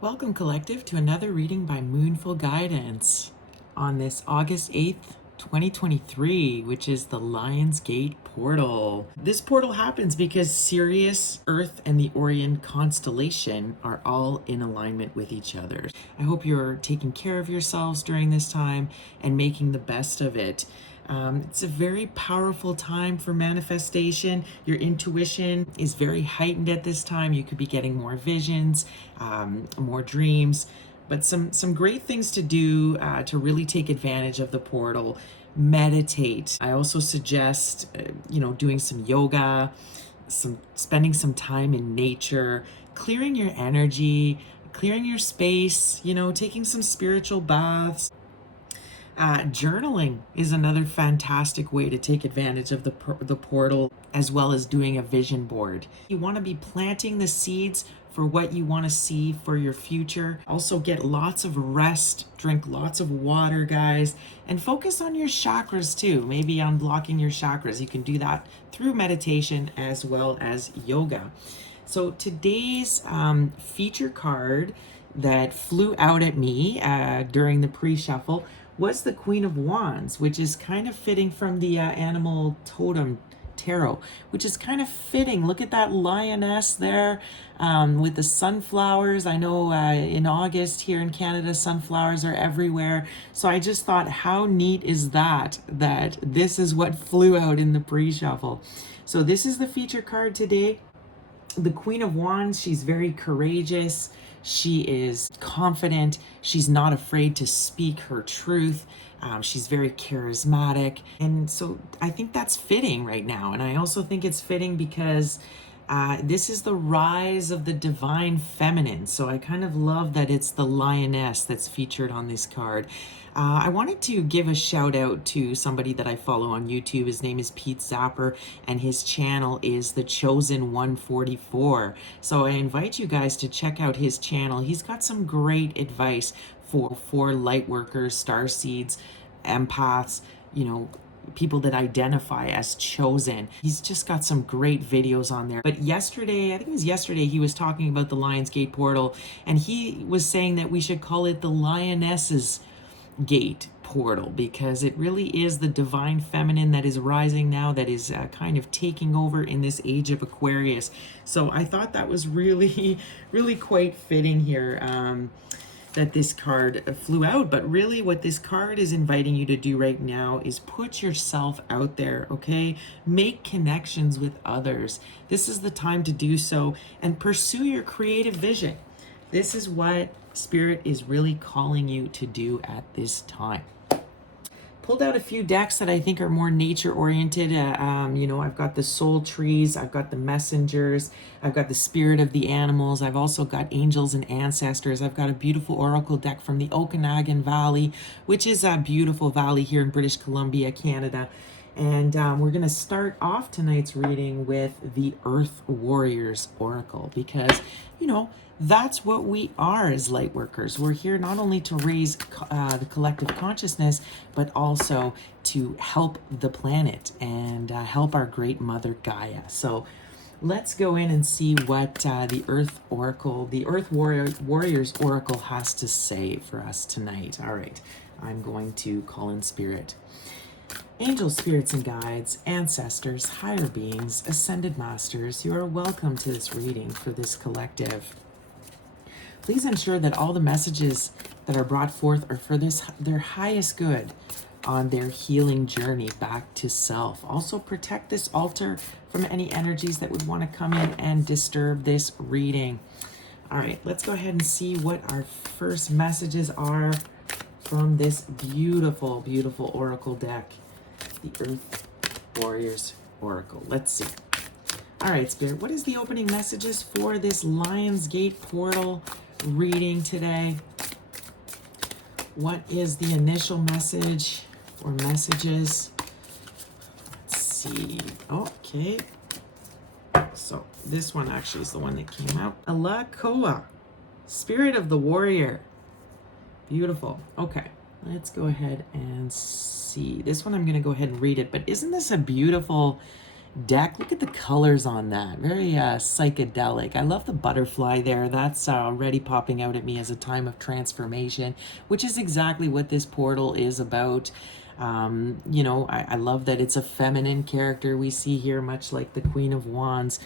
Welcome, Collective, to another reading by Moonful Guidance on this August 8th, 2023, which is the Lion's Gate portal. This portal happens because Sirius, Earth, and the Orion constellation are all in alignment with each other. I hope you're taking care of yourselves during this time and making the best of it. It's a very powerful time for manifestation. Your intuition is very heightened at this time. You could be getting more visions, more dreams, but some great things to do to really take advantage of the portal. Meditate. I also suggest, doing some yoga, spending some time in nature, clearing your energy, clearing your space, taking some spiritual baths. Journaling is another fantastic way to take advantage of the portal, as well as doing a vision board. You want to be planting the seeds for what you want to see for your future. Also get lots of rest, drink lots of water, guys, and focus on your chakras too. Maybe unblocking your chakras. You can do that through meditation as well as yoga. So today's feature card that flew out at me during the pre-shuffle was the Queen of Wands, which is kind of fitting from the Animal Totem Tarot, which is kind of fitting. Look at that lioness there with the sunflowers. I know in August here in Canada, sunflowers are everywhere. So I just thought, how neat is that this is what flew out in the pre-shuffle. So this is the feature card today. The Queen of Wands, she's very courageous. She is confident. She's not afraid to speak her truth. She's very charismatic. And so I think that's fitting right now. And I also think it's fitting because this is the rise of the divine feminine. So I kind of love that it's the lioness that's featured on this card. I wanted to give a shout out to somebody that I follow on YouTube. His name is Pete Zapper, and his channel is The Chosen 144. So I invite you guys to check out his channel. He's got some great advice for light workers, starseeds, empaths, people that identify as chosen. He's just got some great videos on there. But yesterday, I think it was yesterday, he was talking about the Lion's Gate portal, and he was saying that we should call it the Lioness's Gate portal, because it really is the divine feminine that is rising now, that is kind of taking over in this age of Aquarius. So I thought that was really quite fitting here that this card flew out. But really what this card is inviting you to do right now is put yourself out there, okay? Make connections with others. This is the time to do so, and pursue your creative vision. This is what Spirit is really calling you to do at this time. Pulled out a few decks that I think are more nature oriented. I've got the soul trees, I've got the messengers, I've got the spirit of the animals, I've also got angels and ancestors. I've got a beautiful oracle deck from the Okanagan Valley, which is a beautiful valley here in British Columbia, Canada. And we're going to start off tonight's reading with the Earth Warriors Oracle, because, that's what we are as light workers. We're here not only to raise the collective consciousness, but also to help the planet and help our great mother Gaia. So let's go in and see what the Earth Oracle, the Earth Warriors Oracle has to say for us tonight. All right, I'm going to call in Spirit. Angels, spirits, and guides, ancestors, higher beings, ascended masters, you are welcome to this reading for this collective. Please ensure that all the messages that are brought forth are for their highest good on their healing journey back to self. Also protect this altar from any energies that would want to come in and disturb this reading. All right, let's go ahead and see what our first messages are from this beautiful, beautiful oracle deck. The Earth Warriors Oracle. Let's see. All right, Spirit, what is the opening messages for this Lion's Gate portal reading today? What is the initial message or messages? Let's see. Okay. So this one actually is the one that came out. Alakoa, Spirit of the Warrior. Beautiful. Okay. Let's go ahead and see. This one I'm going to go ahead and read it, but isn't this a beautiful deck. Look at the colors on that. Very psychedelic. I love the butterfly there. That's already popping out at me as a time of transformation, which is exactly what this portal is about. You know, I love that it's a feminine character we see here, much like the Queen of Wands.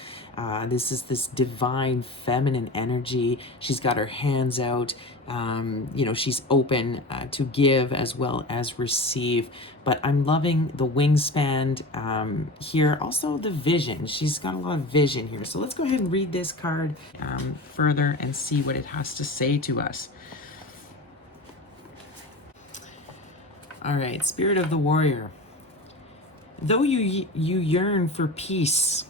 This is this divine feminine energy. She's got her hands out. You know, she's open to give as well as receive. But I'm loving the wingspan here. Also the vision. She's got a lot of vision here. So let's go ahead and read this card further and see what it has to say to us. All right, Spirit of the Warrior. Though you yearn for peace,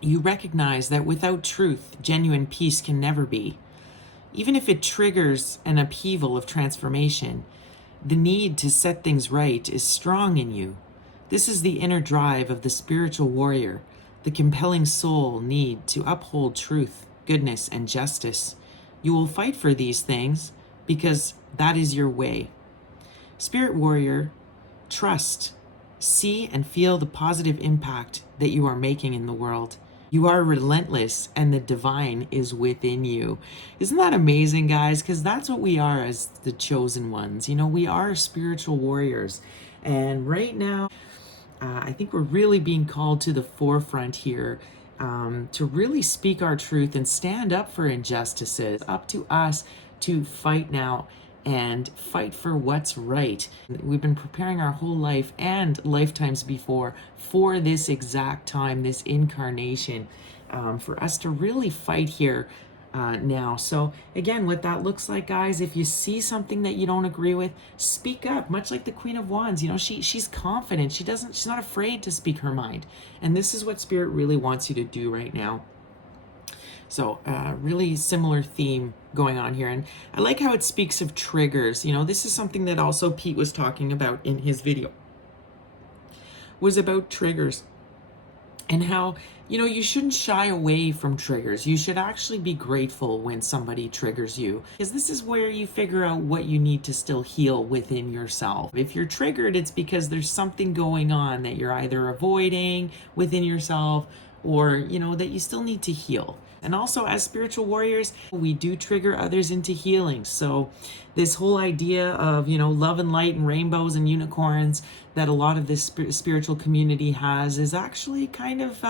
you recognize that without truth, genuine peace can never be. Even if it triggers an upheaval of transformation, the need to set things right is strong in you. This is the inner drive of the spiritual warrior, the compelling soul need to uphold truth, goodness, and justice. You will fight for these things because that is your way. Spirit warrior, trust, see and feel the positive impact that you are making in the world. You are relentless and the divine is within you. Isn't that amazing, guys? Because that's what we are as the chosen ones. You know, we are spiritual warriors. And right now, I think we're really being called to the forefront here to really speak our truth and stand up for injustices. Up to us to fight now and fight for what's right. We've been preparing our whole life and lifetimes before for this exact time, this incarnation, for us to really fight here now. So again, what that looks like, guys, if you see something that you don't agree with, speak up. Much like the Queen of Wands, you know, she's confident. She's not afraid to speak her mind. And this is what Spirit really wants you to do right now. So really similar theme going on here. And I like how it speaks of triggers. You know, this is something that also Pete was talking about in his video, was about triggers and how, you know, you shouldn't shy away from triggers. You should actually be grateful when somebody triggers you, because this is where you figure out what you need to still heal within yourself. If you're triggered, it's because there's something going on that you're either avoiding within yourself or, you know, that you still need to heal. And also, as spiritual warriors, we do trigger others into healing. So this whole idea of, you know, love and light and rainbows and unicorns that a lot of this spiritual community has is actually kind of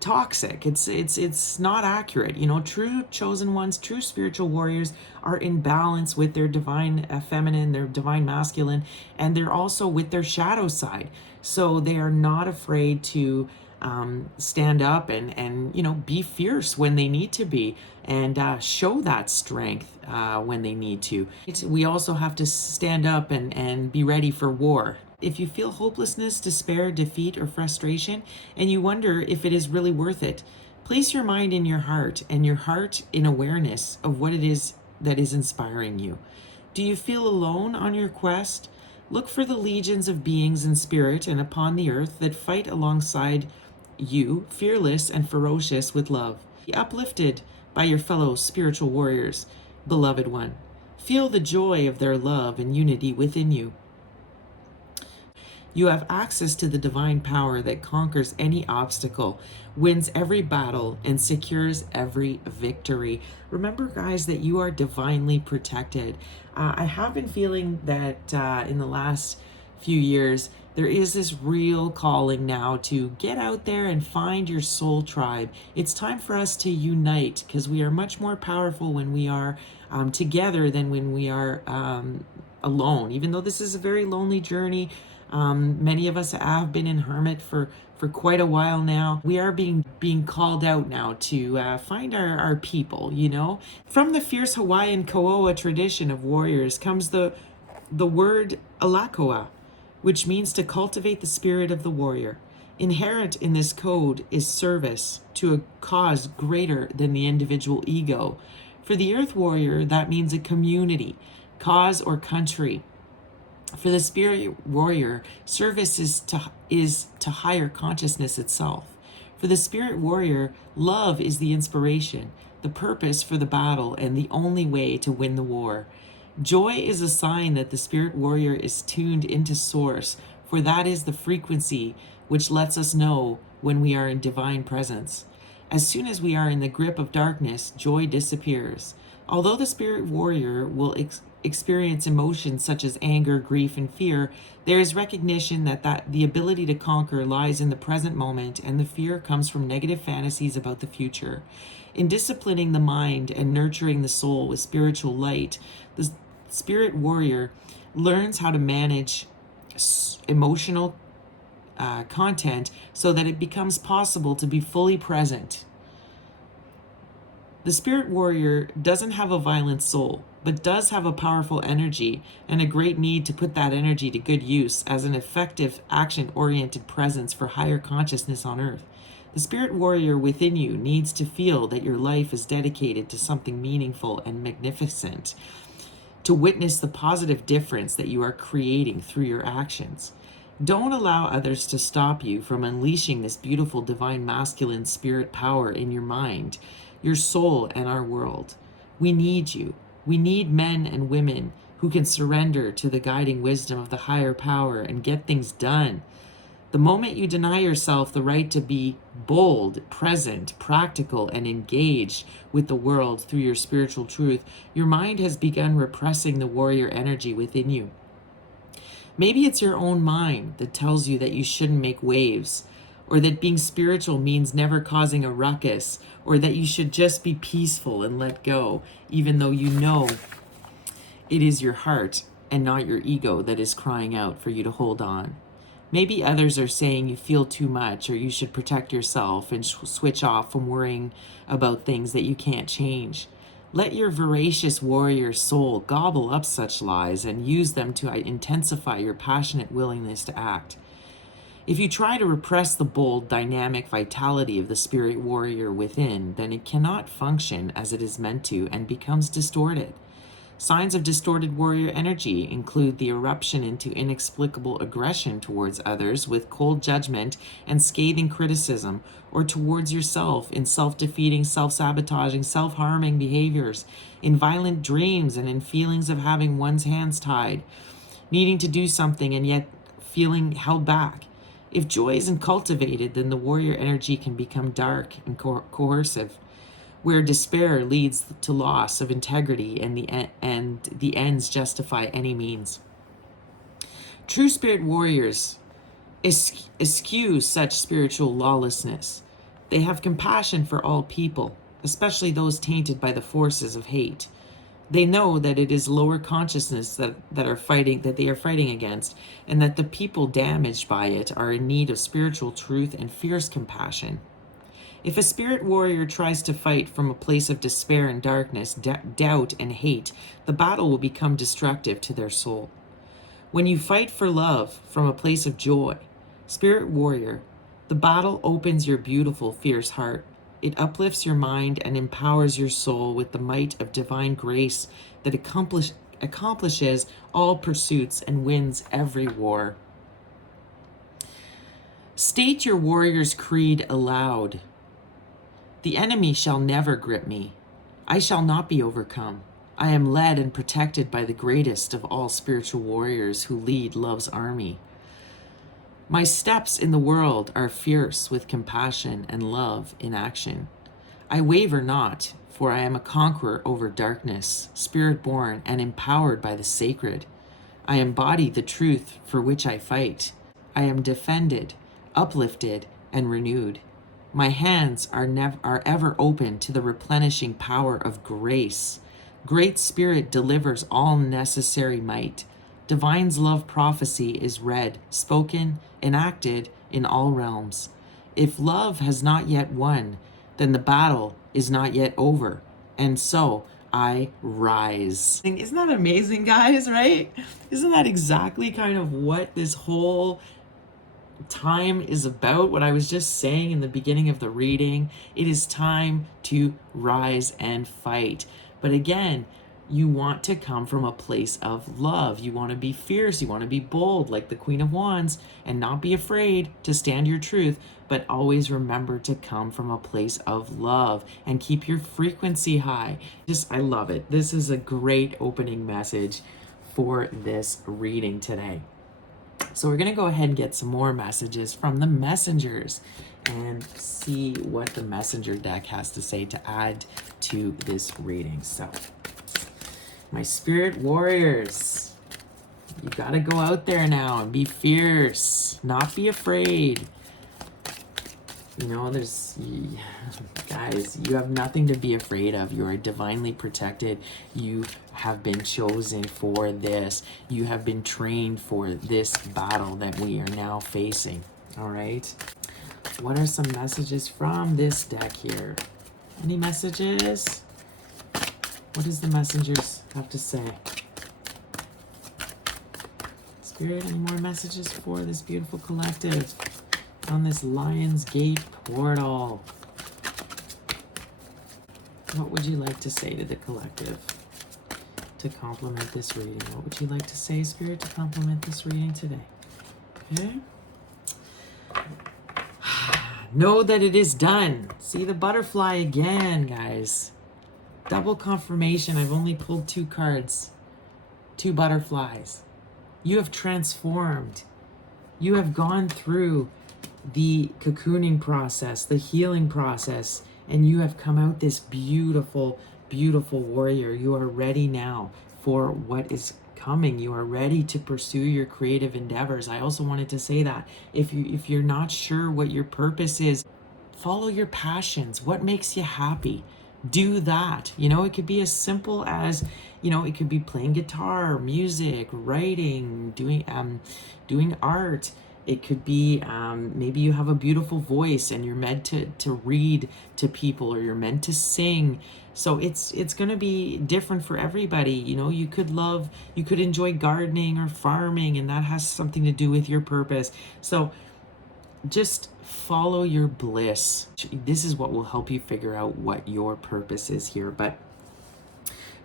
toxic. It's not accurate. You know, true chosen ones, true spiritual warriors are in balance with their divine feminine, their divine masculine, and they're also with their shadow side. So they are not afraid to stand up and you know, be fierce when they need to be, and show that strength when they need to. We also have to stand up and be ready for war. If you feel hopelessness, despair, defeat, or frustration, and you wonder if it is really worth it, place your mind in your heart, and your heart in awareness of what it is that is inspiring you. Do you feel alone on your quest? Look for the legions of beings in spirit and upon the earth that fight alongside you, fearless and ferocious with love. Be uplifted by your fellow spiritual warriors, beloved one. Feel the joy of their love and unity within you. You have access to the divine power that conquers any obstacle, wins every battle, and secures every victory. Remember, guys, that you are divinely protected. I have been feeling that in the last few years, there is this real calling now to get out there and find your soul tribe. It's time for us to unite, because we are much more powerful when we are together than when we are alone. Even though this is a very lonely journey, many of us have been in hermit for quite a while now. We are being called out now to find our people, you know. From the fierce Hawaiian Koa tradition of warriors comes the word alakoa, which means to cultivate the spirit of the warrior. Inherent in this code is service to a cause greater than the individual ego. For the earth warrior, that means a community, cause, or country. For the spirit warrior, service is to higher consciousness itself. For the spirit warrior, love is the inspiration, the purpose for the battle, and the only way to win the war. Joy is a sign that the spirit warrior is tuned into source. for that is the frequency which lets us know when we are in divine presence. As soon as we are in the grip of darkness, joy disappears. Although the spirit warrior will experience emotions such as anger, grief, and fear, there is recognition that the ability to conquer lies in the present moment, and the fear comes from negative fantasies about the future. In disciplining the mind and nurturing the soul with spiritual light, the spirit warrior learns how to manage emotional content so that it becomes possible to be fully present. The spirit warrior doesn't have a violent soul, but does have a powerful energy and a great need to put that energy to good use as an effective, action-oriented presence for higher consciousness on earth. The spirit warrior within you needs to feel that your life is dedicated to something meaningful and magnificent, to witness the positive difference that you are creating through your actions. Don't allow others to stop you from unleashing this beautiful divine masculine spirit power in your mind, your soul, and our world. We need you. We need men and women who can surrender to the guiding wisdom of the higher power and get things done. The moment you deny yourself the right to be bold, present, practical, and engaged with the world through your spiritual truth, your mind has begun repressing the warrior energy within you. Maybe it's your own mind that tells you that you shouldn't make waves, or that being spiritual means never causing a ruckus, or that you should just be peaceful and let go, even though you know it is your heart and not your ego that is crying out for you to hold on. Maybe others are saying you feel too much, or you should protect yourself and switch off from worrying about things that you can't change. Let your voracious warrior soul gobble up such lies and use them to intensify your passionate willingness to act. If you try to repress the bold, dynamic vitality of the spirit warrior within, then it cannot function as it is meant to and becomes distorted. Signs of distorted warrior energy include the eruption into inexplicable aggression towards others with cold judgment and scathing criticism, or towards yourself in self-defeating, self-sabotaging, self-harming behaviors, in violent dreams, and in feelings of having one's hands tied, needing to do something and yet feeling held back. If joy isn't cultivated, then the warrior energy can become dark and coercive, where despair leads to loss of integrity and the ends justify any means. True spirit warriors eschew such spiritual lawlessness. They have compassion for all people, especially those tainted by the forces of hate. They know that it is lower consciousness that they are fighting against, and that the people damaged by it are in need of spiritual truth and fierce compassion. If a spirit warrior tries to fight from a place of despair and darkness, doubt and hate, the battle will become destructive to their soul. When you fight for love from a place of joy, spirit warrior, the battle opens your beautiful, fierce heart. It uplifts your mind and empowers your soul with the might of divine grace that accomplishes all pursuits and wins every war. State your warrior's creed aloud. The enemy shall never grip me. I shall not be overcome. I am led and protected by the greatest of all spiritual warriors who lead love's army. My steps in the world are fierce with compassion and love in action. I waver not, for I am a conqueror over darkness, spirit-born and empowered by the sacred. I embody the truth for which I fight. I am defended, uplifted, and renewed. My hands are ever open to the replenishing power of grace. Great Spirit delivers all necessary might. Divine's love prophecy is read, spoken, enacted in all realms. If love has not yet won, then the battle is not yet over. And so I rise. Isn't that amazing, guys, right? Isn't that exactly kind of what this whole time is about, what I was just saying in the beginning of the reading? It is time to rise and fight. But again, you want to come from a place of love. You want to be fierce. You want to be bold like the Queen of Wands and not be afraid to stand your truth, but always remember to come from a place of love and keep your frequency high. I love it. This is a great opening message for this reading today. So we're going to go ahead and get some more messages from the messengers and see what the messenger deck has to say to add to this reading. So my spirit warriors, you got to go out there now and be fierce, not be afraid. You know, guys, you have nothing to be afraid of. You are divinely protected. You have been chosen for this. You have been trained for this battle that we are now facing. All right. What are some messages from this deck here? Any messages? What does the messengers have to say? Spirit, any more messages for this beautiful collective on this Lion's Gate portal? What would you like to say to the collective to complement this reading? What would you like to say, Spirit, to complement this reading today? Okay. Know that it is done. See the butterfly again, guys. Double confirmation. I've only pulled 2 cards. 2 butterflies. You have transformed. You have gone through the cocooning process, the healing process, and you have come out this beautiful, beautiful warrior. You are ready now for what is coming. You are ready to pursue your creative endeavors. I also wanted to say that if you're not sure what your purpose is, follow your passions. What makes you happy? Do that. You know, it could be as simple as, you know, it could be playing guitar, music, writing, doing art. It could be maybe you have a beautiful voice and you're meant to read to people, or you're meant to sing. So it's going to be different for everybody. You know, you could enjoy gardening or farming, and that has something to do with your purpose. So just follow your bliss. This is what will help you figure out what your purpose is here. But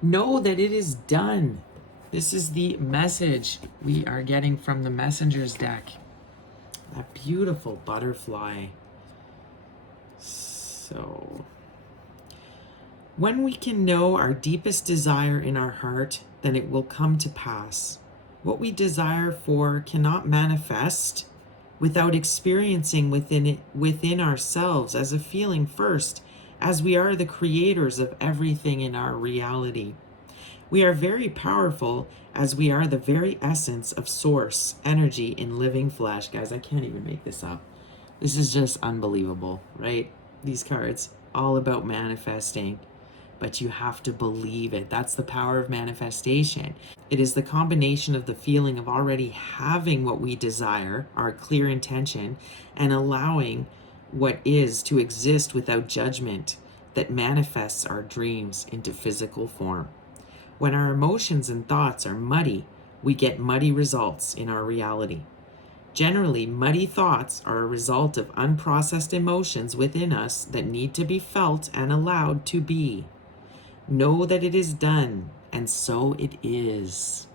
know that it is done. This is the message we are getting from the Messenger's deck. That beautiful butterfly. So, when we can know our deepest desire in our heart, then it will come to pass. What we desire for cannot manifest without experiencing within ourselves as a feeling first, as we are the creators of everything in our reality. We are very powerful, as we are the very essence of source energy in living flesh. Guys, I can't even make this up. This is just unbelievable, right? These cards, all about manifesting, but you have to believe it. That's the power of manifestation. It is the combination of the feeling of already having what we desire, our clear intention, and allowing what is to exist without judgment, that manifests our dreams into physical form. When our emotions and thoughts are muddy, we get muddy results in our reality. Generally, muddy thoughts are a result of unprocessed emotions within us that need to be felt and allowed to be. Know that it is done, and so it is.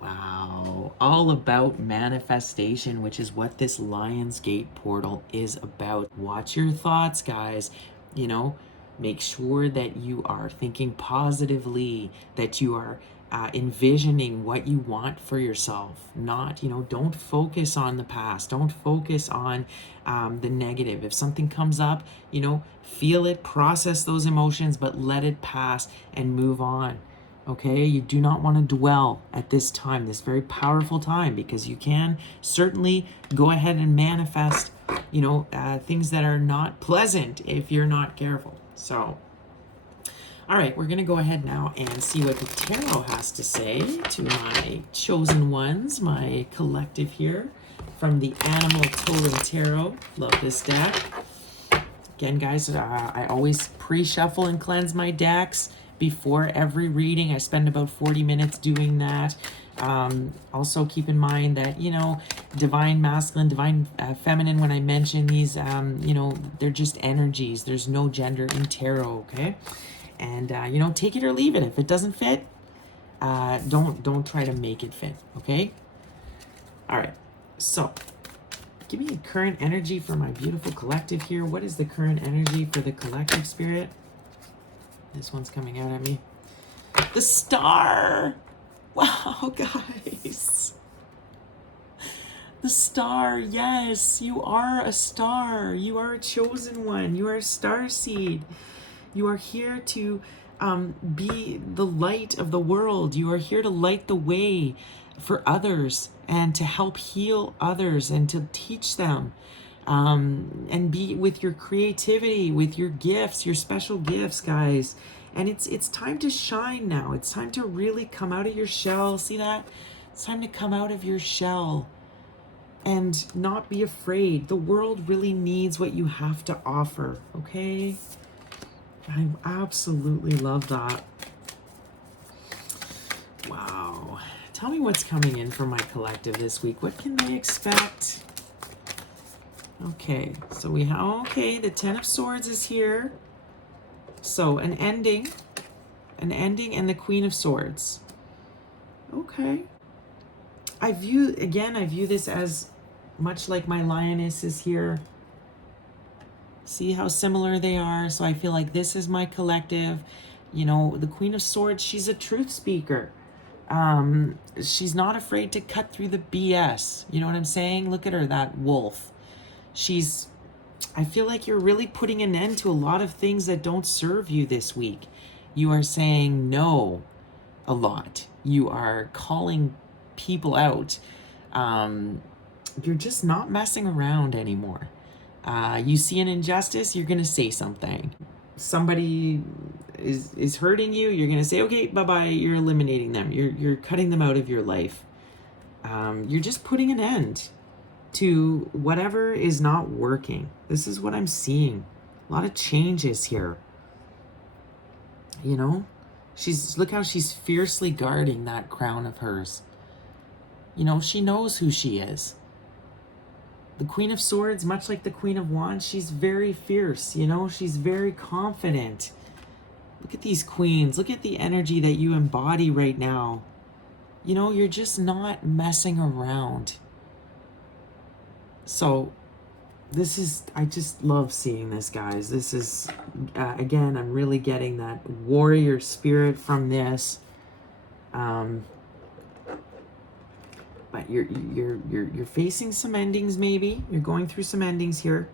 Wow. All about manifestation, which is what this Lion's Gate portal is about. Watch your thoughts, guys. You know, make sure that you are thinking positively, that you are envisioning what you want for yourself. Not, don't focus on the past. Don't focus on the negative. If something comes up, feel it, process those emotions, but let it pass and move on. Okay, you do not want to dwell at this time, this very powerful time, because you can certainly go ahead and manifest, things that are not pleasant if you're not careful. So, all right, we're going to go ahead now and see what the tarot has to say to my chosen ones, my collective here from the Animal Totem Tarot. Love this deck. Again, guys, I always pre-shuffle and cleanse my decks before every reading. I spend about 40 minutes doing that. Also keep in mind that, divine masculine, divine feminine, when I mention these, they're just energies. There's no gender in tarot, okay? And, take it or leave it. If it doesn't fit, don't try to make it fit, okay? All right, so give me a current energy for my beautiful collective here. What is the current energy for the collective, Spirit? This one's coming out at me. The Star! Wow, guys. The star, yes, you are a star. You are a chosen one. You are a star seed. You are here to be the light of the world. You are here to light the way for others and to help heal others and to teach them. And be with your creativity, with your gifts, your special gifts, guys. And it's time to shine now. It's time to really come out of your shell. See that? It's time to come out of your shell and not be afraid. The world really needs what you have to offer, okay? I absolutely love that. Wow. Tell me what's coming in for my collective this week. What can they expect? Okay, so we have, okay, the Ten of Swords is here. So an ending, and the Queen of Swords. Okay. I view this as much like my lioness is here. See how similar they are? So I feel like this is my collective. You know, the Queen of Swords, she's a truth speaker. She's not afraid to cut through the BS. You know what I'm saying? Look at her, that wolf. I feel like you're really putting an end to a lot of things that don't serve you this week. You are saying no a lot. You are calling people out. You're just not messing around anymore. You see an injustice, you're going to say something. Somebody is hurting you, you're going to say, okay, bye-bye, you're eliminating them. You're cutting them out of your life. You're just putting an end to whatever is not working. This is what I'm seeing. A lot of changes here. You know, look how she's fiercely guarding that crown of hers. You know, she knows who she is. The Queen of Swords, much like the Queen of Wands, she's very fierce, you know, she's very confident. Look at these queens. Look at the energy that you embody right now. You know, you're just not messing around. So I just love seeing this, guys. This is, again, I'm really getting that warrior spirit from this. But you're facing some endings, maybe. You're going through some endings here.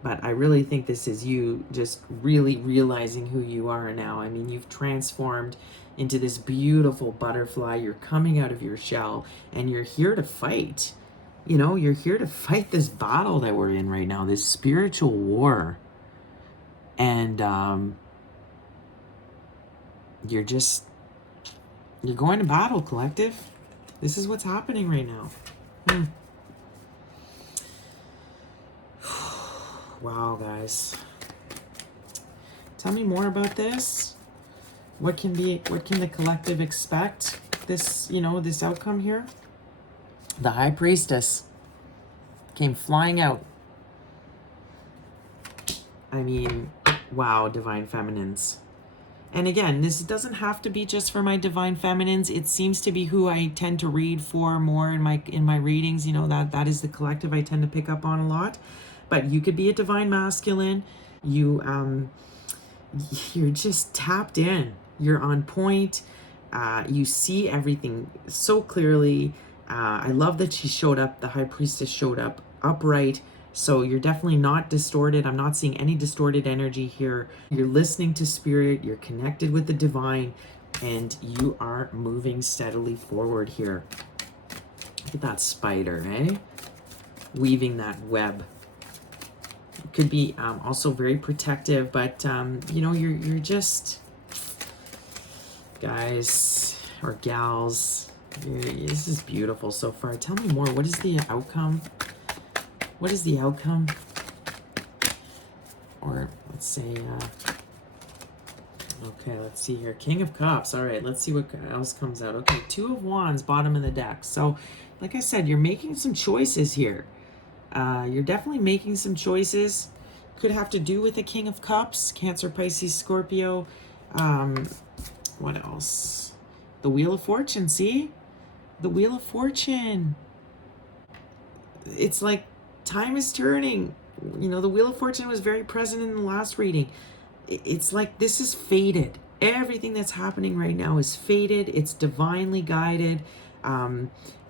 But I really think this is you just really realizing who you are now. I mean, you've transformed into this beautiful butterfly. You're coming out of your shell, and you're here to fight. You know, you're here to fight this battle that we're in right now, this spiritual war. And you're going to battle, collective. This is what's happening right now. Wow, guys. Tell me more about this. What can the collective expect? This outcome here. The High Priestess came flying out. I mean, wow, Divine Feminines. And again, this doesn't have to be just for my Divine Feminines. It seems to be who I tend to read for more in my readings. You know, that is the collective I tend to pick up on a lot. But you could be a Divine Masculine. You're just tapped in. You're on point. You see everything so clearly. I love that she showed up. The High Priestess showed up upright. So you're definitely not distorted. I'm not seeing any distorted energy here. You're listening to spirit. You're connected with the divine. And you are moving steadily forward here. Look at that spider, eh? Weaving that web. It could be also very protective. But, you know, you're just... Guys or gals... This is beautiful so far. Tell me more. What is the outcome? What is the outcome? Or let's say, okay, let's see here. King of Cups. All right, let's see what else comes out. Okay, Two of Wands, bottom of the deck. So, like I said, you're making some choices here. You're definitely making some choices. Could have to do with the King of Cups. Cancer, Pisces, Scorpio. What else? The Wheel of Fortune, see? The Wheel of Fortune. It's like time is turning. You know, the Wheel of Fortune was very present in the last reading. It's like this is fated. Everything that's happening right now is fated. It's divinely guided.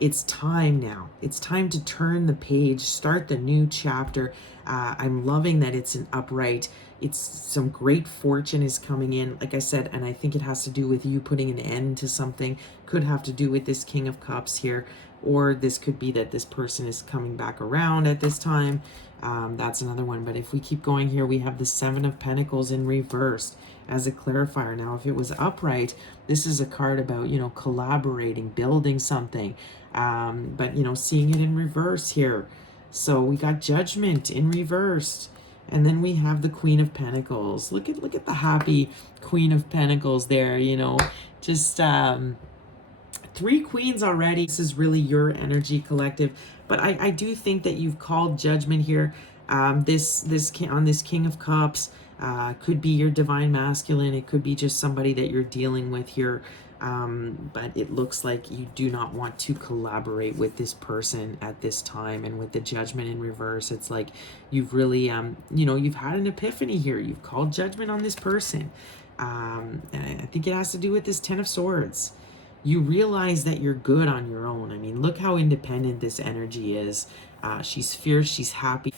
It's time now. It's time to turn the page, start the new chapter. I'm loving that it's an upright. It's some great fortune is coming in, like I said, and I think it has to do with you putting an end to something. Could have to do with this King of Cups here, or this could be that this person is coming back around at this time. That's another one. But if we keep going here, we have the Seven of Pentacles in reverse as a clarifier. Now, if it was upright, this is a card about, you know, collaborating, building something. But, you know, seeing it in reverse here. So we got Judgment in reverse. And then we have the Queen of Pentacles. Look at the happy Queen of Pentacles there, you know. Just 3 queens already. This is really your energy, collective. But I do think that you've called judgment here. This King of Cups could be your divine masculine. It could be just somebody that you're dealing with here. But it looks like you do not want to collaborate with this person at this time. And with the Judgment in reverse, it's like you've really, you know, you've had an epiphany here. You've called judgment on this person. And I think it has to do with this Ten of Swords. You realize that you're good on your own. I mean, look how independent this energy is. She's fierce, she's happy,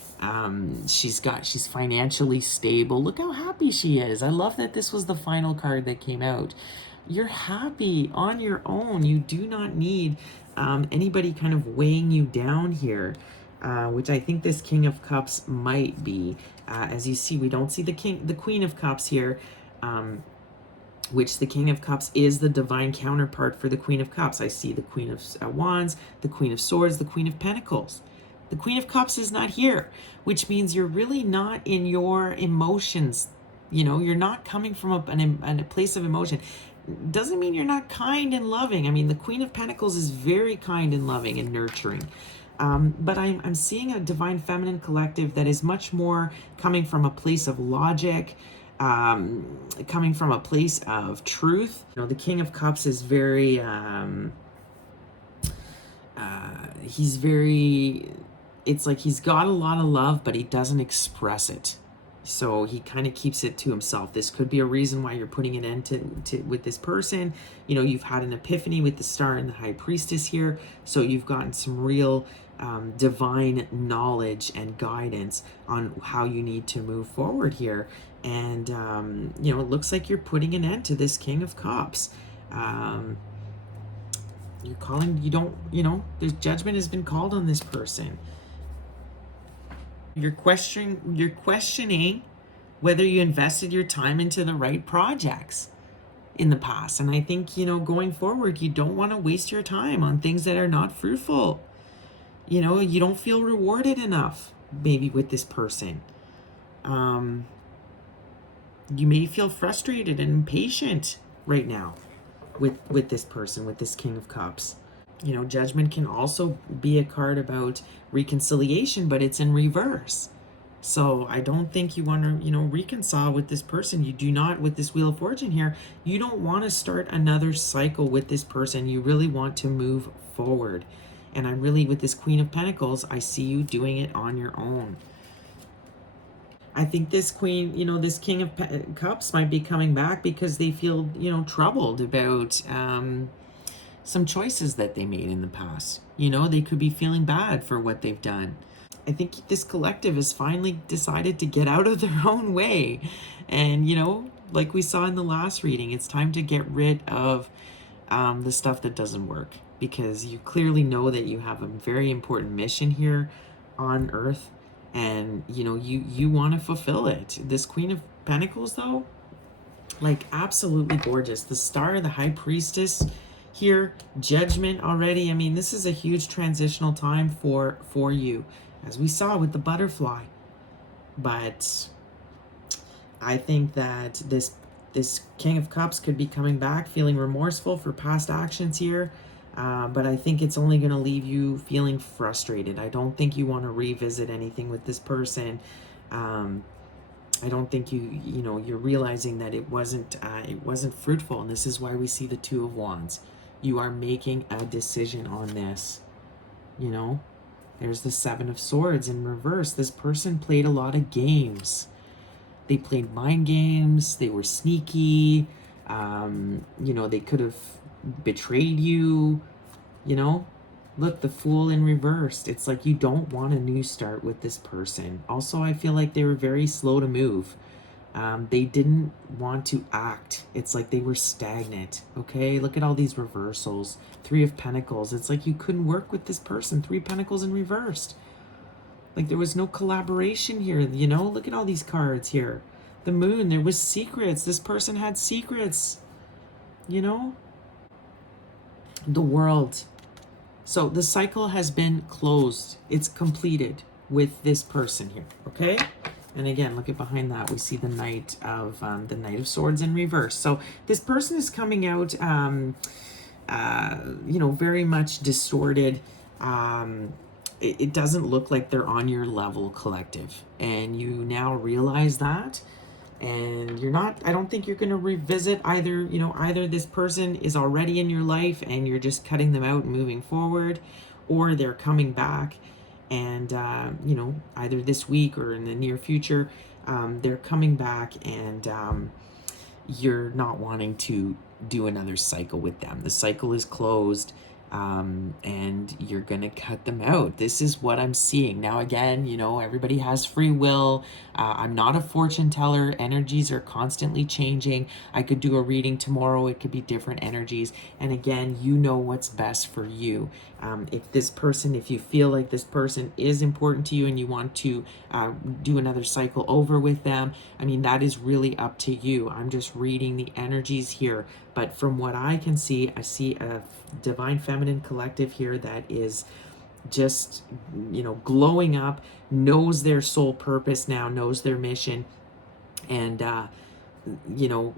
she's financially stable. Look how happy she is. I love that this was the final card that came out. You're happy on your own. You do not need anybody kind of weighing you down here, which I think this King of Cups might be. As you see, we don't see the Queen of Cups here. Which the King of Cups is the divine counterpart for the Queen of Cups. I see the Queen of Wands, the Queen of Swords, the Queen of Pentacles. The Queen of Cups is not here, which means you're really not in your emotions. You know, you're not coming from a place of emotion. Doesn't mean you're not kind and loving. I mean, the Queen of Pentacles is very kind and loving and nurturing. But I'm seeing a divine feminine collective that is much more coming from a place of logic, coming from a place of truth. You know, the King of Cups is very, he's very, it's like he's got a lot of love, but he doesn't express it. So he kind of keeps it to himself. This could be a reason why you're putting an end to with this person. You know, you've had an epiphany with the Star and the High Priestess here. So you've gotten some real divine knowledge and guidance on how you need to move forward here. And, you know, it looks like you're putting an end to this King of Cups. You're calling, you don't, you know, there's judgment has been called on this person. You're questioning whether you invested your time into the right projects in the past. And I think, you know, going forward, you don't want to waste your time on things that are not fruitful. You know, you don't feel rewarded enough, maybe, with this person. You may feel frustrated and impatient right now with this person, with this King of Cups. You know, judgment can also be a card about reconciliation, but it's in reverse. So I don't think you want to, you know, reconcile with this person. You do not, with this Wheel of Fortune here, you don't want to start another cycle with this person. You really want to move forward. And I'm really, with this Queen of Pentacles, I see you doing it on your own. I think this Queen, you know, this King of Cups might be coming back because they feel, you know, troubled about some choices that they made in the past. You know, they could be feeling bad for what they've done. I think this collective has finally decided to get out of their own way. And, you know, like we saw in the last reading, it's time to get rid of the stuff that doesn't work. Because you clearly know that you have a very important mission here on Earth. And, you know, you want to fulfill it. This Queen of Pentacles, though, like, absolutely gorgeous. The Star, the High Priestess here, judgment already. I mean, this is a huge transitional time for you, as we saw with the butterfly. But I think that this King of Cups could be coming back feeling remorseful for past actions here. But I think it's only going to leave you feeling frustrated. I don't think you want to revisit anything with this person. I don't think you know, you're realizing that it wasn't fruitful. And this is why we see the Two of Wands. You are making a decision on this. You know, there's the Seven of Swords in reverse. This person played a lot of games. They played mind games. They were sneaky. You know, they could have betrayed you. you know? Look, the Fool in reversed. It's like you don't want a new start with this person. Also, I feel like they were very slow to move. They didn't want to act. It's like they were stagnant. Okay, look at all these reversals. Three of Pentacles. It's like you couldn't work with this person. Three Pentacles in reversed. Like there was no collaboration here, you know? Look at all these cards here. The Moon, there was secrets. This person had secrets, you know? The World. So the cycle has been closed. It's completed with this person here, okay? And again, look at behind that. We see the Knight of Swords in reverse. So this person is coming out, you know, very much distorted. It doesn't look like they're on your level, collective. And you now realize that. And you're not, I don't think you're going to revisit either, you know, either this person is already in your life and you're just cutting them out and moving forward, or they're coming back and, you know, either this week or in the near future, they're coming back and you're not wanting to do another cycle with them. The cycle is closed. And you're gonna cut them out. This is what I'm seeing. Now again, you know, everybody has free will. I'm not a fortune teller. Energies are constantly changing. I could do a reading tomorrow. It could be different energies. And again, you know what's best for you. If you feel like this person is important to you and you want to do another cycle over with them, I mean, that is really up to you. I'm just reading the energies here. But from what I can see, I see a divine feminine collective here that is just, you know, glowing up, knows their soul purpose now, knows their mission, and, you know,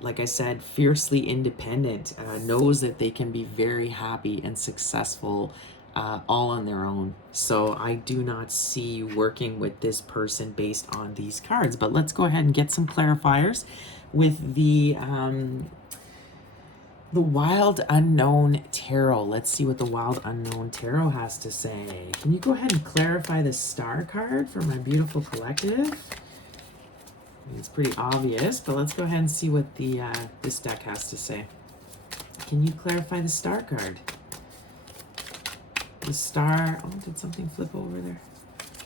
like I said, fiercely independent, knows that they can be very happy and successful all on their own. So I do not see you working with this person based on these cards. But let's go ahead and get some clarifiers with the Wild Unknown Tarot. Let's see what the Wild Unknown Tarot has to say. Can you go ahead and clarify the Star card for my beautiful collective? It's pretty obvious, but let's go ahead and see what the this deck has to say. Can you clarify the Star card? The Star... Oh, did something flip over there?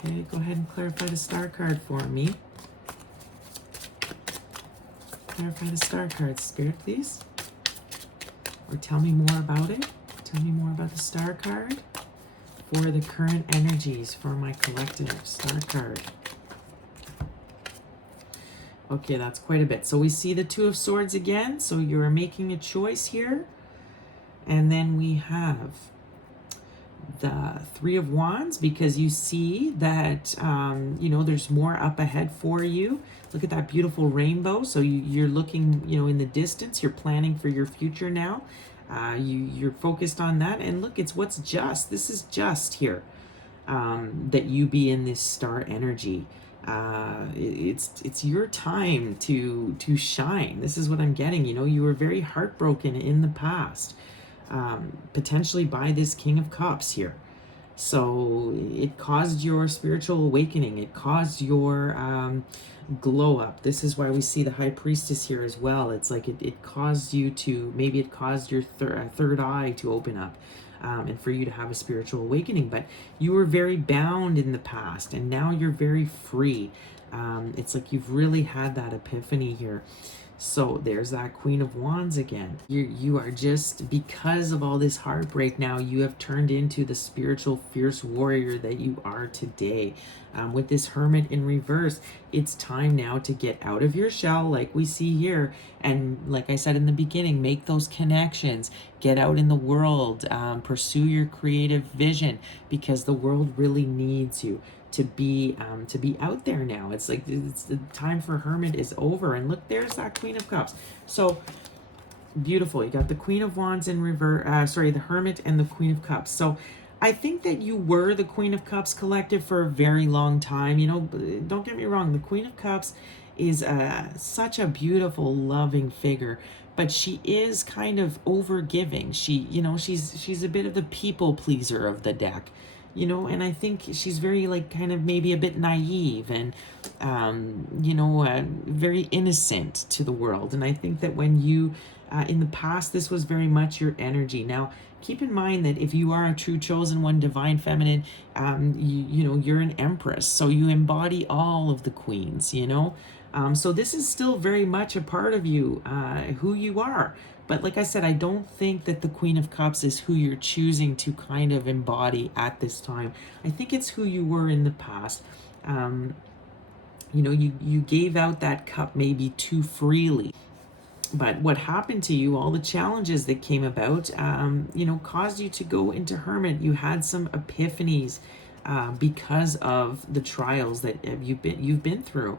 Okay, go ahead and clarify the Star card for me. Clarify the Star card, Spirit, please. Or tell me more about it. Tell me more about the Star card for the current energies for my collective. Star card. Okay, that's quite a bit. So we see the Two of Swords again. So you are making a choice here. And then we have the Three of Wands, because you see that, you know, there's more up ahead for you. Look at that beautiful rainbow. So you're looking, you know, in the distance. You're planning for your future now. You're focused on that. And look, it's what's just. This is just here, that you be in this star energy. It's your time to shine. This is what I'm getting. You know, you were very heartbroken in the past, potentially by this King of Cups here. So it caused your spiritual awakening. It caused your glow up. This is why we see the High Priestess here as well. It's like it caused you to, maybe it caused your third eye to open up. And for you to have a spiritual awakening. But you were very bound in the past, and now you're very free. It's like you've really had that epiphany here. So there's that Queen of Wands again. You are just, because of all this heartbreak now, you have turned into the spiritual fierce warrior that you are today. With this Hermit in reverse, it's time now to get out of your shell, like we see here. And like I said in the beginning, make those connections, get out in the world, pursue your creative vision, because the world really needs you to be out there now. It's like it's the time for Hermit is over. And look, there's that Queen of Cups. So beautiful. You got the Queen of Wands in reverse, the Hermit and the Queen of Cups. So I think that you were the Queen of Cups collective for a very long time. You know, don't get me wrong, the Queen of Cups is such a beautiful, loving figure, but she is kind of over-giving. She, you know, she's a bit of the people pleaser of the deck. You know, and I think she's very, like, kind of maybe a bit naive and, you know, very innocent to the world. And I think that when you, in the past, this was very much your energy. Now, keep in mind that if you are a true chosen one, divine feminine, you know, you're an empress, so you embody all of the queens, you know. So this is still very much a part of you, who you are. But like I said, I don't think that the Queen of Cups is who you're choosing to kind of embody at this time. I think it's who you were in the past. You know, you gave out that cup maybe too freely. But what happened to you, all the challenges that came about, you know, caused you to go into hermit. You had some epiphanies because of the trials that you've been through.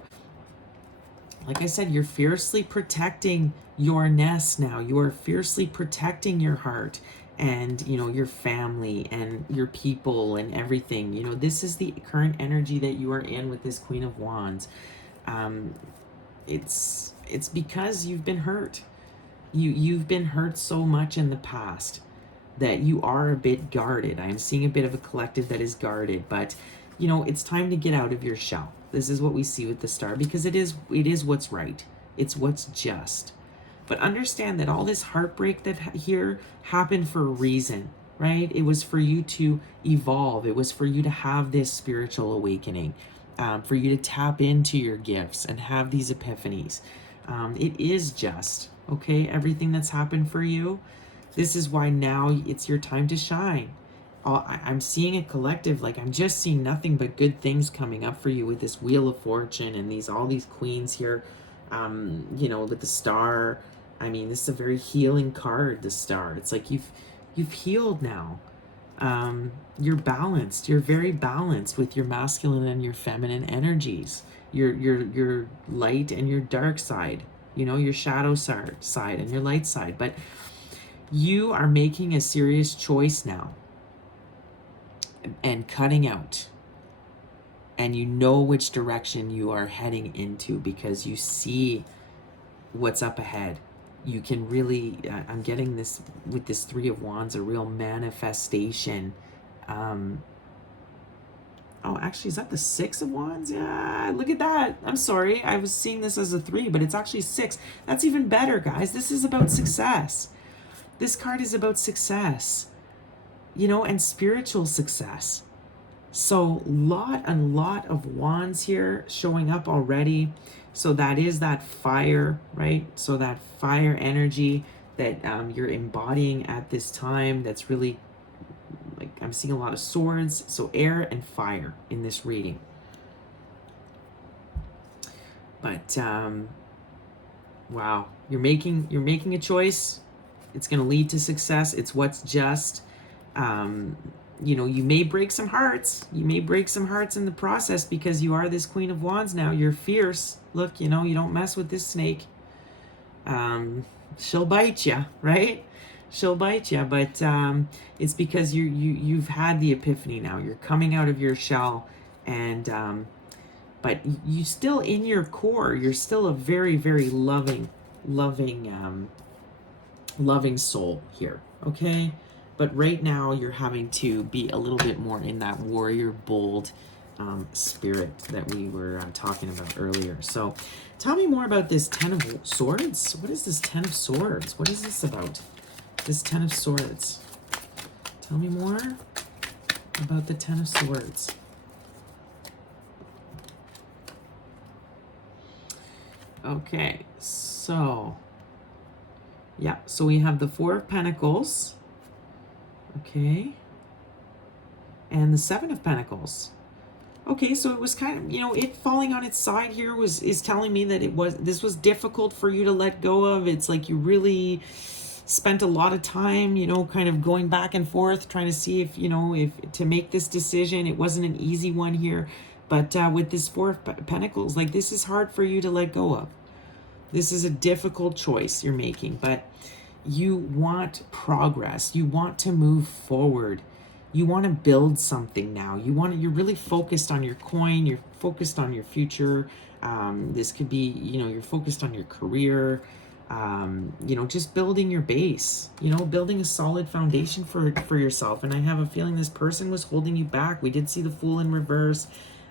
Like I said, you're fiercely protecting your nest now. You are fiercely protecting your heart and, you know, your family and your people and everything. You know, this is the current energy that you are in with this Queen of Wands. It's because you've been hurt. You've been hurt so much in the past that you are a bit guarded. I'm seeing a bit of a collective that is guarded, but you know, it's time to get out of your shell. This is what we see with the star, because it is what's right. It's what's just. But understand that all this heartbreak that here happened for a reason, right? It was for you to evolve. It was for you to have this spiritual awakening, for you to tap into your gifts and have these epiphanies. It is just, okay? Everything that's happened for you, this is why now it's your time to shine. I'm seeing a collective, like I'm just seeing nothing but good things coming up for you with this Wheel of Fortune and all these queens here, you know, with the star. I mean, this is a very healing card, the star. It's like you've healed now. You're balanced. You're very balanced with your masculine and your feminine energies. Your light and your dark side, you know, your shadow side and your light side. But you are making a serious choice now and cutting out, and you know which direction you are heading into because you see what's up ahead. You can really, I'm getting this with this Three of Wands, a real manifestation. Oh, actually, is that the Six of Wands? Yeah, look at that. I'm sorry. I was seeing this as a 3, but it's actually 6. That's even better, guys. This is about success. This card is about success, you know, and spiritual success. So lot of wands here showing up already. So that is that fire, right? So that fire energy that you're embodying at this time, that's really, like, I'm seeing a lot of swords. So air and fire in this reading. But wow, you're making a choice. It's going to lead to success. It's what's just. You know, you may break some hearts. You may break some hearts in the process because you are this Queen of Wands now. You're fierce. Look, you know, you don't mess with this snake. She'll bite you, right? She'll bite you, but it's because you've had the epiphany now. You're coming out of your shell, and but you still, in your core, you're still a very, very loving soul here, okay? But right now you're having to be a little bit more in that warrior, bold spirit that we were talking about earlier. So tell me more about this Ten of Swords. What is this Ten of Swords? What is this about? This Ten of Swords. Tell me more about the Ten of Swords. Okay, so yeah, so we have the Four of Pentacles. Okay. And the Seven of Pentacles. Okay, so it was kind of, you know, it falling on its side here is telling me that this was difficult for you to let go of. It's like you really spent a lot of time, you know, kind of going back and forth, trying to see if, you know, if to make this decision. It wasn't an easy one here. But with this Four of Pentacles, like, this is hard for you to let go of. This is a difficult choice you're making, but you want progress. You want to move forward. You want to build something now. You're really focused on your coin. You're focused on your future. This could be, you know, you're focused on your career. You know, just building your base, you know, building a solid foundation for yourself. And I have a feeling this person was holding you back. We did see the Fool in reverse.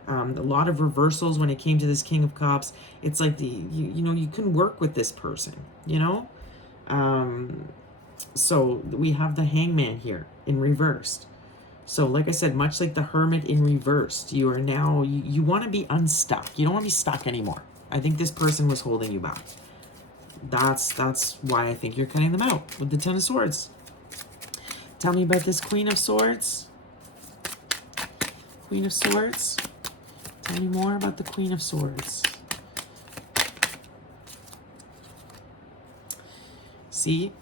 A lot of reversals when it came to this King of Cups. It's like you know, you couldn't work with this person, you know? So we have the Hangman here in reversed. So like I said, much like the Hermit in reversed, you are now, you want to be unstuck. You don't want to be stuck anymore. I think this person was holding you back. That's why I think you're cutting them out with the Ten of Swords. Tell me about this Queen of Swords. Queen of Swords. Tell me more about the Queen of Swords. See?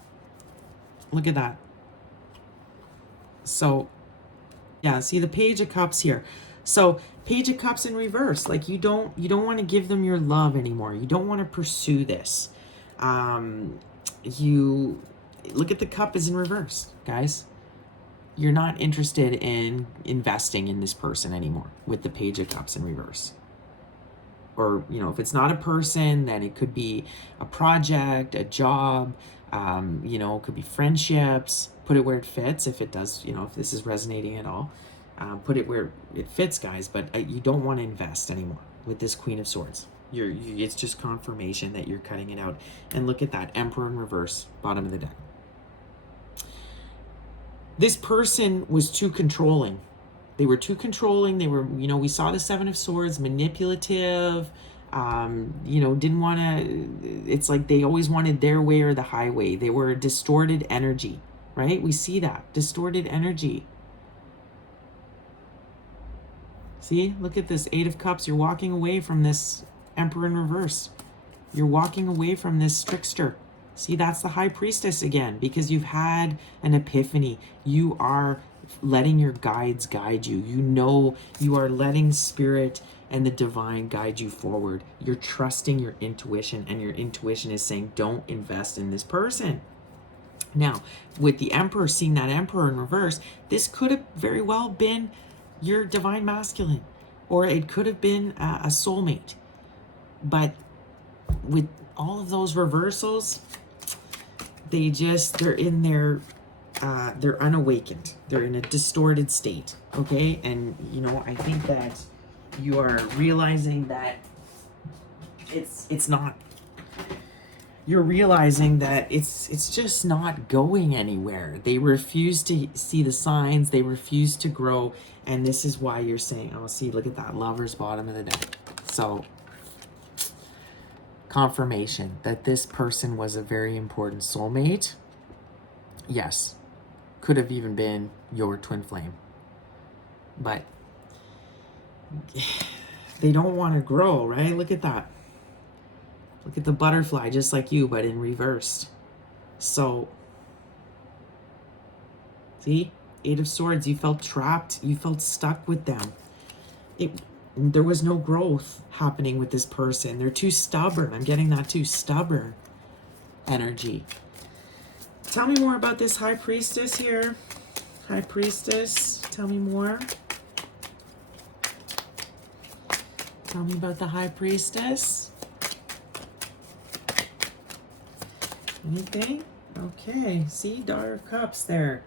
Look at that. So, yeah, see the Page of Cups here. So, Page of Cups in reverse. Like you don't want to give them your love anymore. You don't want to pursue this. You look at the cup is in reverse, guys. You're not interested in investing in this person anymore with the Page of Cups in reverse. Or, you know, if it's not a person, then it could be a project, a job, you know, it could be friendships. Put it where it fits if it does, you know, if this is resonating at all. Put it where it fits, guys, but you don't want to invest anymore with this Queen of Swords. It's just confirmation that you're cutting it out. And look at that, Emperor in reverse, bottom of the deck. This person was too controlling. They were too controlling. They were, you know, we saw the Seven of Swords, manipulative, you know, didn't want to, it's like they always wanted their way or the highway. They were a distorted energy, right? We see that, distorted energy. See, look at this Eight of Cups. You're walking away from this Emperor in reverse. You're walking away from this trickster. See, that's the High Priestess again, because you've had an epiphany. You are letting your guides guide you. You know, you are letting Spirit and the divine guide you forward. You're trusting your intuition, and your intuition is saying, don't invest in this person. Now, with the Emperor, seeing that Emperor in reverse, this could have very well been your divine masculine, or it could have been a soulmate. But with all of those reversals, they're in their, they're unawakened. They're in a distorted state, okay? And, you know, I think that you are realizing that it's not, you're realizing that it's just not going anywhere. They refuse to see the signs. They refuse to grow. And this is why you're saying, oh, see, look at that, Lover's bottom of the deck. So, confirmation that this person was a very important soulmate. Yes, could have even been your twin flame. But they don't want to grow, right? Look at that. Look at the butterfly, just like you, but in reverse. So, see? Eight of Swords, you felt trapped. You felt stuck with them. There was no growth happening with this person. They're too stubborn. I'm getting that too, stubborn energy. Tell me more about this High Priestess here. High Priestess, tell me more. Tell me about the High Priestess. Anything? Okay, see, Daughter of Cups there.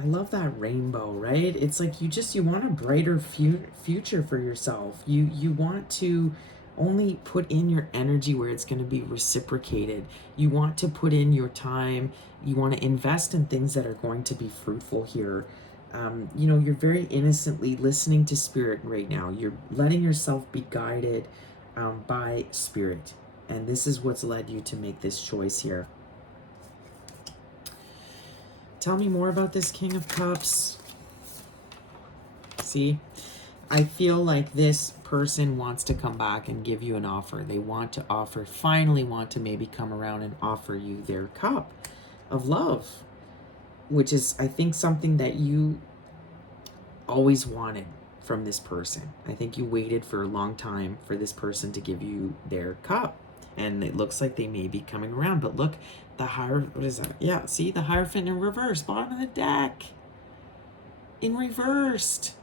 I love that rainbow, right? It's like you want a brighter future for yourself. You want to only put in your energy where it's going to be reciprocated. You want to put in your time. You want to invest in things that are going to be fruitful here. You know, you're very innocently listening to Spirit right now. You're letting yourself be guided by Spirit. And this is what's led you to make this choice here. Tell me more about this King of Cups. See, I feel like this person wants to come back and give you an offer. They want to offer, finally want to maybe come around and offer you their cup of love, which is, I think, something that you always wanted from this person. I think you waited for a long time for this person to give you their cup. And it looks like they may be coming around. But look, the what is that? Yeah, see, the Hierophant in reverse, bottom of the deck. In reversed.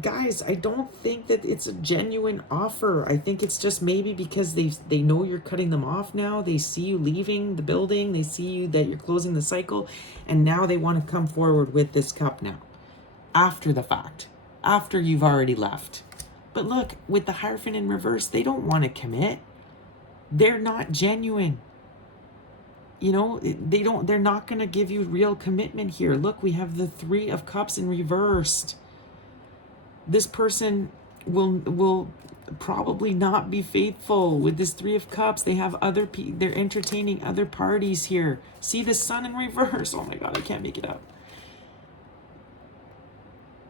Guys, I don't think that it's a genuine offer. I think it's just maybe because they know you're cutting them off now. They see you leaving the building. They see you that you're closing the cycle. And now they want to come forward with this cup now. After the fact. After you've already left. But look, with the Hierophant in reverse, they don't want to commit. They're not genuine. You know, they're not going to give you real commitment here. Look, we have the Three of Cups in reversed. This person will probably not be faithful with this Three of Cups. They have they're entertaining other parties here. See the Sun in reverse. Oh my God, I can't make it up.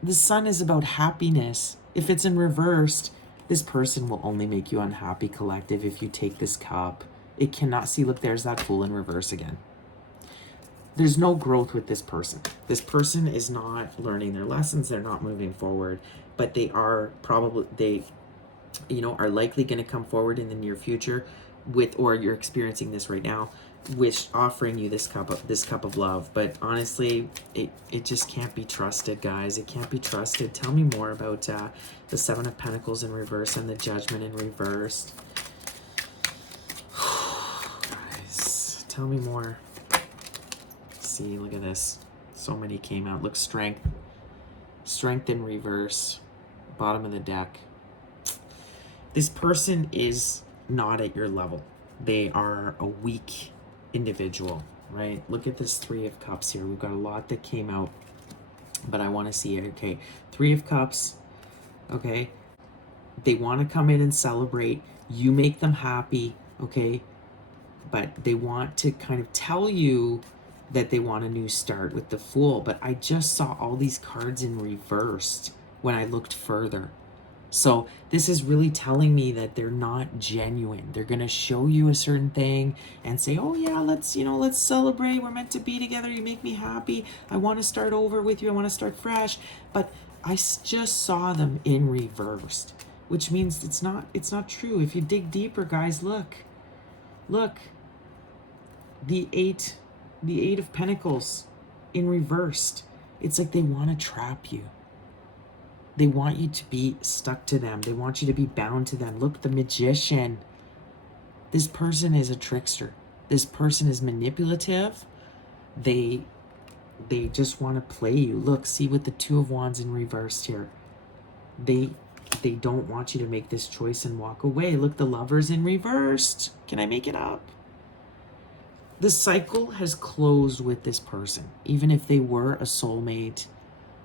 The Sun is about happiness. If it's in reversed, this person will only make you unhappy, collective, if you take this cup. It cannot see, look, there's that Fool in reverse again. There's no growth with this person. This person is not learning their lessons. They're not moving forward, but they are probably, are likely going to come forward in the near future with, or you're experiencing this right now, with offering you this cup of love. But honestly, it just can't be trusted, guys. It can't be trusted. Tell me more about the Seven of Pentacles in reverse and the Judgment in reverse. Guys, tell me more. See, look at this. So many came out. Look, Strength in reverse, bottom of the deck. This person is not at your level. They are a weak individual, right? Look at this Three of Cups here. We've got a lot that came out, but I want to see it. Okay, Three of Cups. Okay, they want to come in and celebrate. You make them happy, okay? But they want to kind of tell you that they want a new start with the Fool. But I just saw all these cards in reversed when I looked further. So this is really telling me that they're not genuine. They're going to show you a certain thing and say, oh yeah, let's celebrate. We're meant to be together. You make me happy. I want to start over with you. I want to start fresh. But I just saw them in reversed, which means it's not true. If you dig deeper, guys, look, the eight of Pentacles in reversed. It's like they want to trap you. They want you to be stuck to them. They want you to be bound to them. Look, the Magician. This person is a trickster. This person is manipulative. They just want to play you. Look, see with the Two of Wands in reversed here. They don't want you to make this choice and walk away. Look, the Lovers in reversed. Can I make it up? The cycle has closed with this person. Even if they were a soulmate,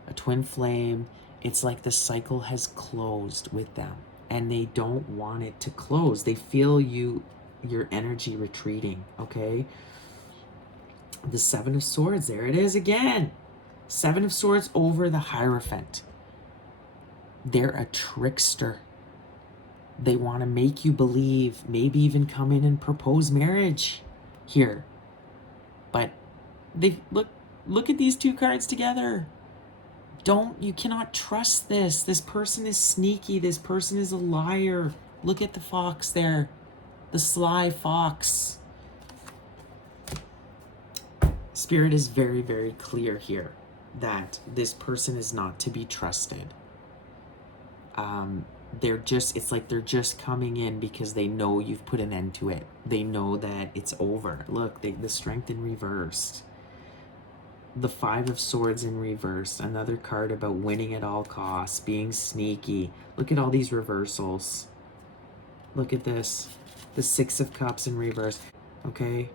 a twin flame, it's like the cycle has closed with them and they don't want it to close. They feel your energy retreating, okay? The Seven of Swords, there it is again. Seven of Swords over the Hierophant. They're a trickster. They want to make you believe, maybe even come in and propose marriage here. But they look at these two cards together. You cannot trust this. This person is sneaky. This person is a liar. Look at the fox there. The sly fox. Spirit is very, very clear here that this person is not to be trusted. It's like they're just coming in because they know you've put an end to it. They know that it's over. Look, the Strength in reversed. The Five of Swords in reverse, another card about winning at all costs, being sneaky. Look at all these reversals. Look at this. The Six of Cups in reverse. Okay?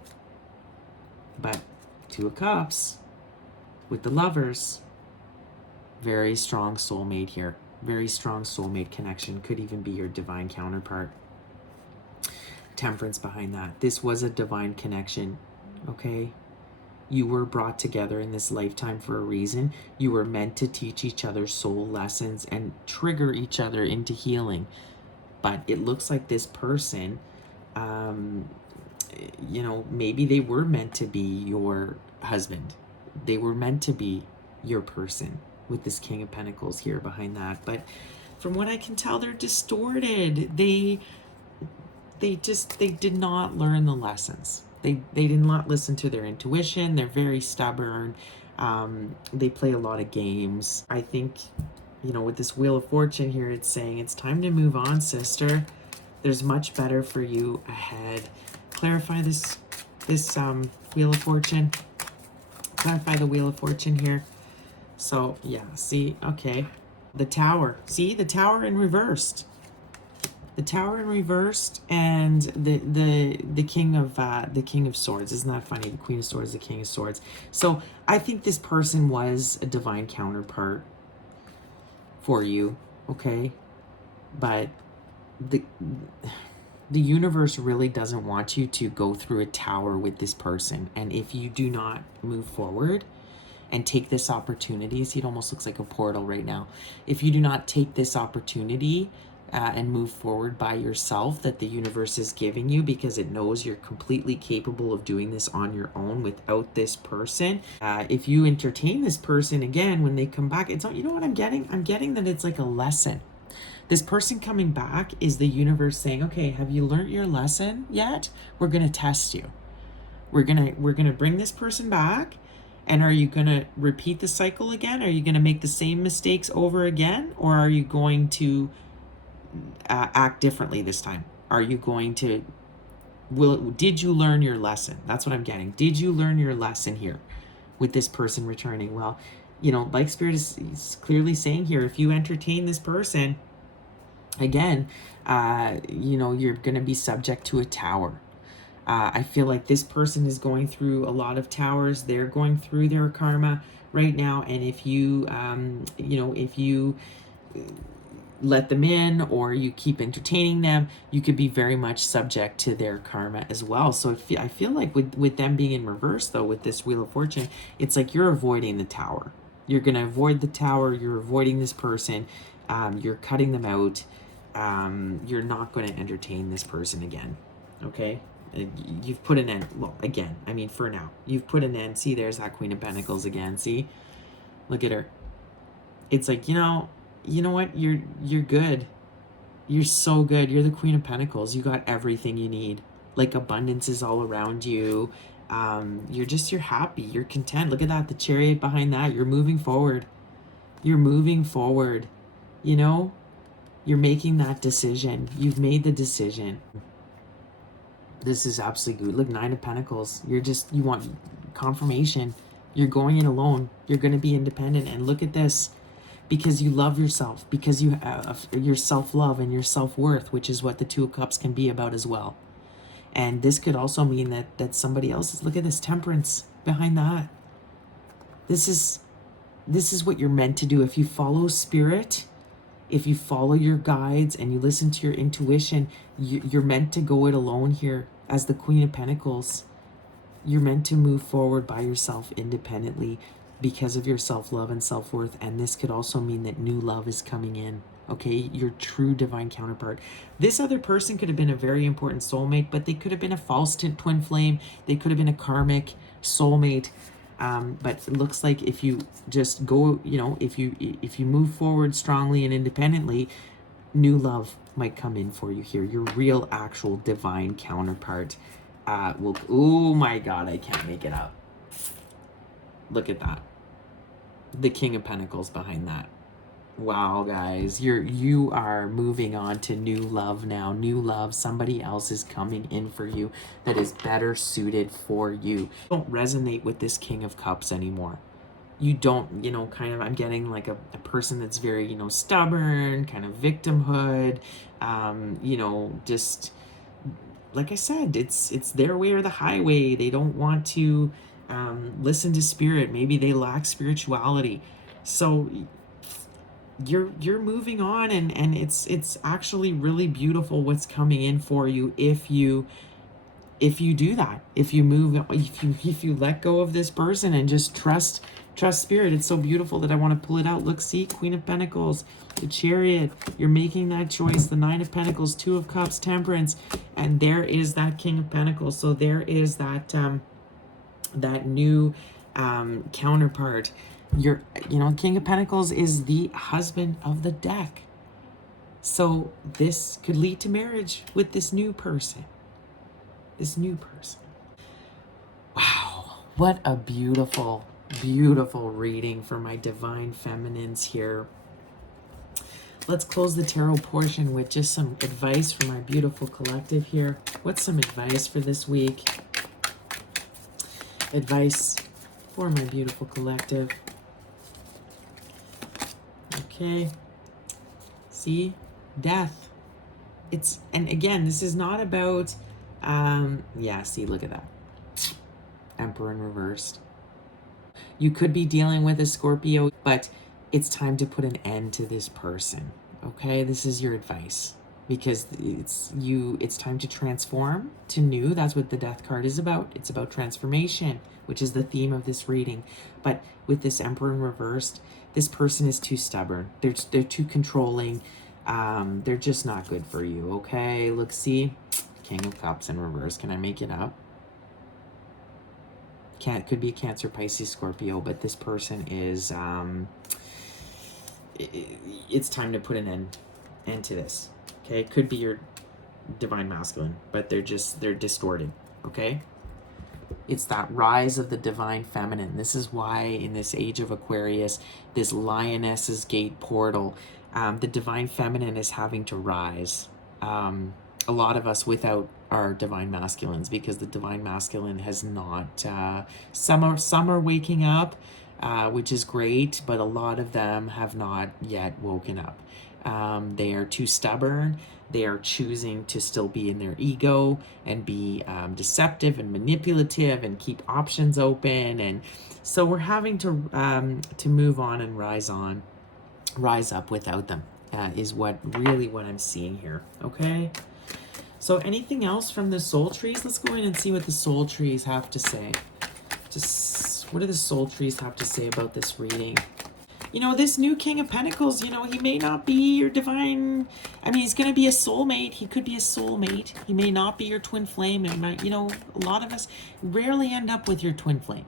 But Two of Cups with the Lovers. Very strong soulmate here. Very strong soulmate connection. Could even be your divine counterpart. Temperance behind that. This was a divine connection. Okay? You were brought together in this lifetime for a reason. You were meant to teach each other soul lessons and trigger each other into healing. But it looks like this person, maybe they were meant to be your husband. They were meant to be your person with this King of Pentacles here behind that. But from what I can tell, they're distorted. They did not learn the lessons. They did not listen to their intuition. They're very stubborn. They play a lot of games. I think, with this Wheel of Fortune here, it's saying it's time to move on, sister. There's much better for you ahead. Clarify this Wheel of Fortune. Clarify the Wheel of Fortune here. So, yeah, see, okay. The Tower. See, the Tower in reversed. The Tower in reversed, and the King of Swords. Isn't that funny? The Queen of Swords, the King of Swords. So I think this person was a divine counterpart for you, okay? But the universe really doesn't want you to go through a tower with this person. And if you do not move forward and take this opportunity, see, it almost looks like a portal right now. If you do not take this opportunity and move forward by yourself that the universe is giving you, because it knows you're completely capable of doing this on your own without this person. If you entertain this person again, when they come back, it's not, you know what I'm getting? I'm getting that it's like a lesson. This person coming back is the universe saying, okay, have you learned your lesson yet? We're going to test you. We're going to bring this person back. And are you going to repeat the cycle again? Are you going to make the same mistakes over again? Or are you going to act differently this time? Are you going to, did you learn your lesson? That's what I'm getting. Did you learn your lesson here with this person returning? Well, you know, like Spirit is clearly saying here, if you entertain this person, again, you know, you're going to be subject to a tower. I feel like this person is going through a lot of towers. They're going through their karma right now. And if you, you know, if you let them in or you keep entertaining them, you could be very much subject to their karma as well. So I feel like with them being in reverse, though, with this Wheel of Fortune, it's like you're avoiding the tower. You're going to avoid the tower. You're avoiding this person. You're cutting them out. You're not going to entertain this person again. Okay? You've put an end. Well, again, I mean, for now, you've put an end. See, there's that Queen of Pentacles again. See? Look at her. It's like, you know what? You're good. You're so good. You're the Queen of Pentacles. You got everything you need. Like, abundance is all around you. You're happy. You're content. Look at that. The Chariot behind that. You're moving forward. You're moving forward. You know? You're making that decision. You've made the decision. This is absolutely good. Look, Nine of Pentacles. You want confirmation. You're going in alone. You're going to be independent. And look at this. Because you love yourself. Because you have your self-love and your self-worth, which is what the Two of Cups can be about as well. And this could also mean that somebody else is, look at this Temperance behind that. This is what you're meant to do. If you follow Spirit, if you follow your guides and you listen to your intuition, you're meant to go it alone here as the Queen of Pentacles. You're meant to move forward by yourself independently because of your self-love and self-worth. And this could also mean that new love is coming in. Okay, your true divine counterpart. This other person could have been a very important soulmate, but they could have been a false twin flame. They could have been a karmic soulmate. But it looks like if you just go, you know, if you move forward strongly and independently, new love might come in for you here. Your real, actual divine counterpart will. Oh my God, I can't make it up. Look at that. The King of Pentacles behind that. Wow, guys, you are moving on to new love now. New love. Somebody else is coming in for you that is better suited for you. Don't resonate with this King of Cups anymore. You don't, you know, kind of, I'm getting like a person that's very, you know, stubborn, kind of victimhood, you know, just, like I said, it's their way or the highway. They don't want to listen to Spirit. Maybe they lack spirituality. So you're moving on, and it's actually really beautiful what's coming in for you if you do that. If you move, if you let go of this person and just trust Spirit. It's so beautiful that I want to pull it out. Look, see, Queen of Pentacles, the Chariot. You're making that choice. The Nine of Pentacles, Two of Cups, Temperance, and there is that King of Pentacles. So there is that that new counterpart. You know, King of Pentacles is the husband of the deck. So this could lead to marriage with this new person. This new person. Wow, what a beautiful, beautiful reading for my divine feminines here. Let's close the tarot portion with just some advice for my beautiful collective here. What's some advice for this week? Advice for my beautiful collective. Okay. See? Death. And again, this is not about, yeah, see, look at that. Emperor in reversed. You could be dealing with a Scorpio, but it's time to put an end to this person. Okay, this is your advice, because it's time to transform to new. That's what the death card is about. It's about transformation, which is the theme of this reading. But with this Emperor in reversed, this person is too stubborn. They're too controlling. They're just not good for you. Okay, look, see, King of Cups in reverse. Can I make it up? Could be a Cancer, Pisces, Scorpio, but this person is it's time to put an end to this. Okay, it could be your divine masculine, but they're distorted. Okay, it's that rise of the divine feminine. This is why in this age of Aquarius, this lioness's gate portal, the divine feminine is having to rise. A lot of us without our divine masculines, because the divine masculine has not, some are waking up, which is great, but a lot of them have not yet woken up. They are too stubborn. They are choosing to still be in their ego and be deceptive and manipulative and keep options open. And so we're having to move on and rise up without them, is what I'm seeing here. Okay. So anything else from the soul trees? Let's go in and see what the soul trees have to say. What do the soul trees have to say about this reading? You know, this new King of Pentacles, you know, he may not be your divine, I mean, he's going to be a soulmate. He could be a soulmate. He may not be your twin flame. It might, you know, a lot of us rarely end up with your twin flame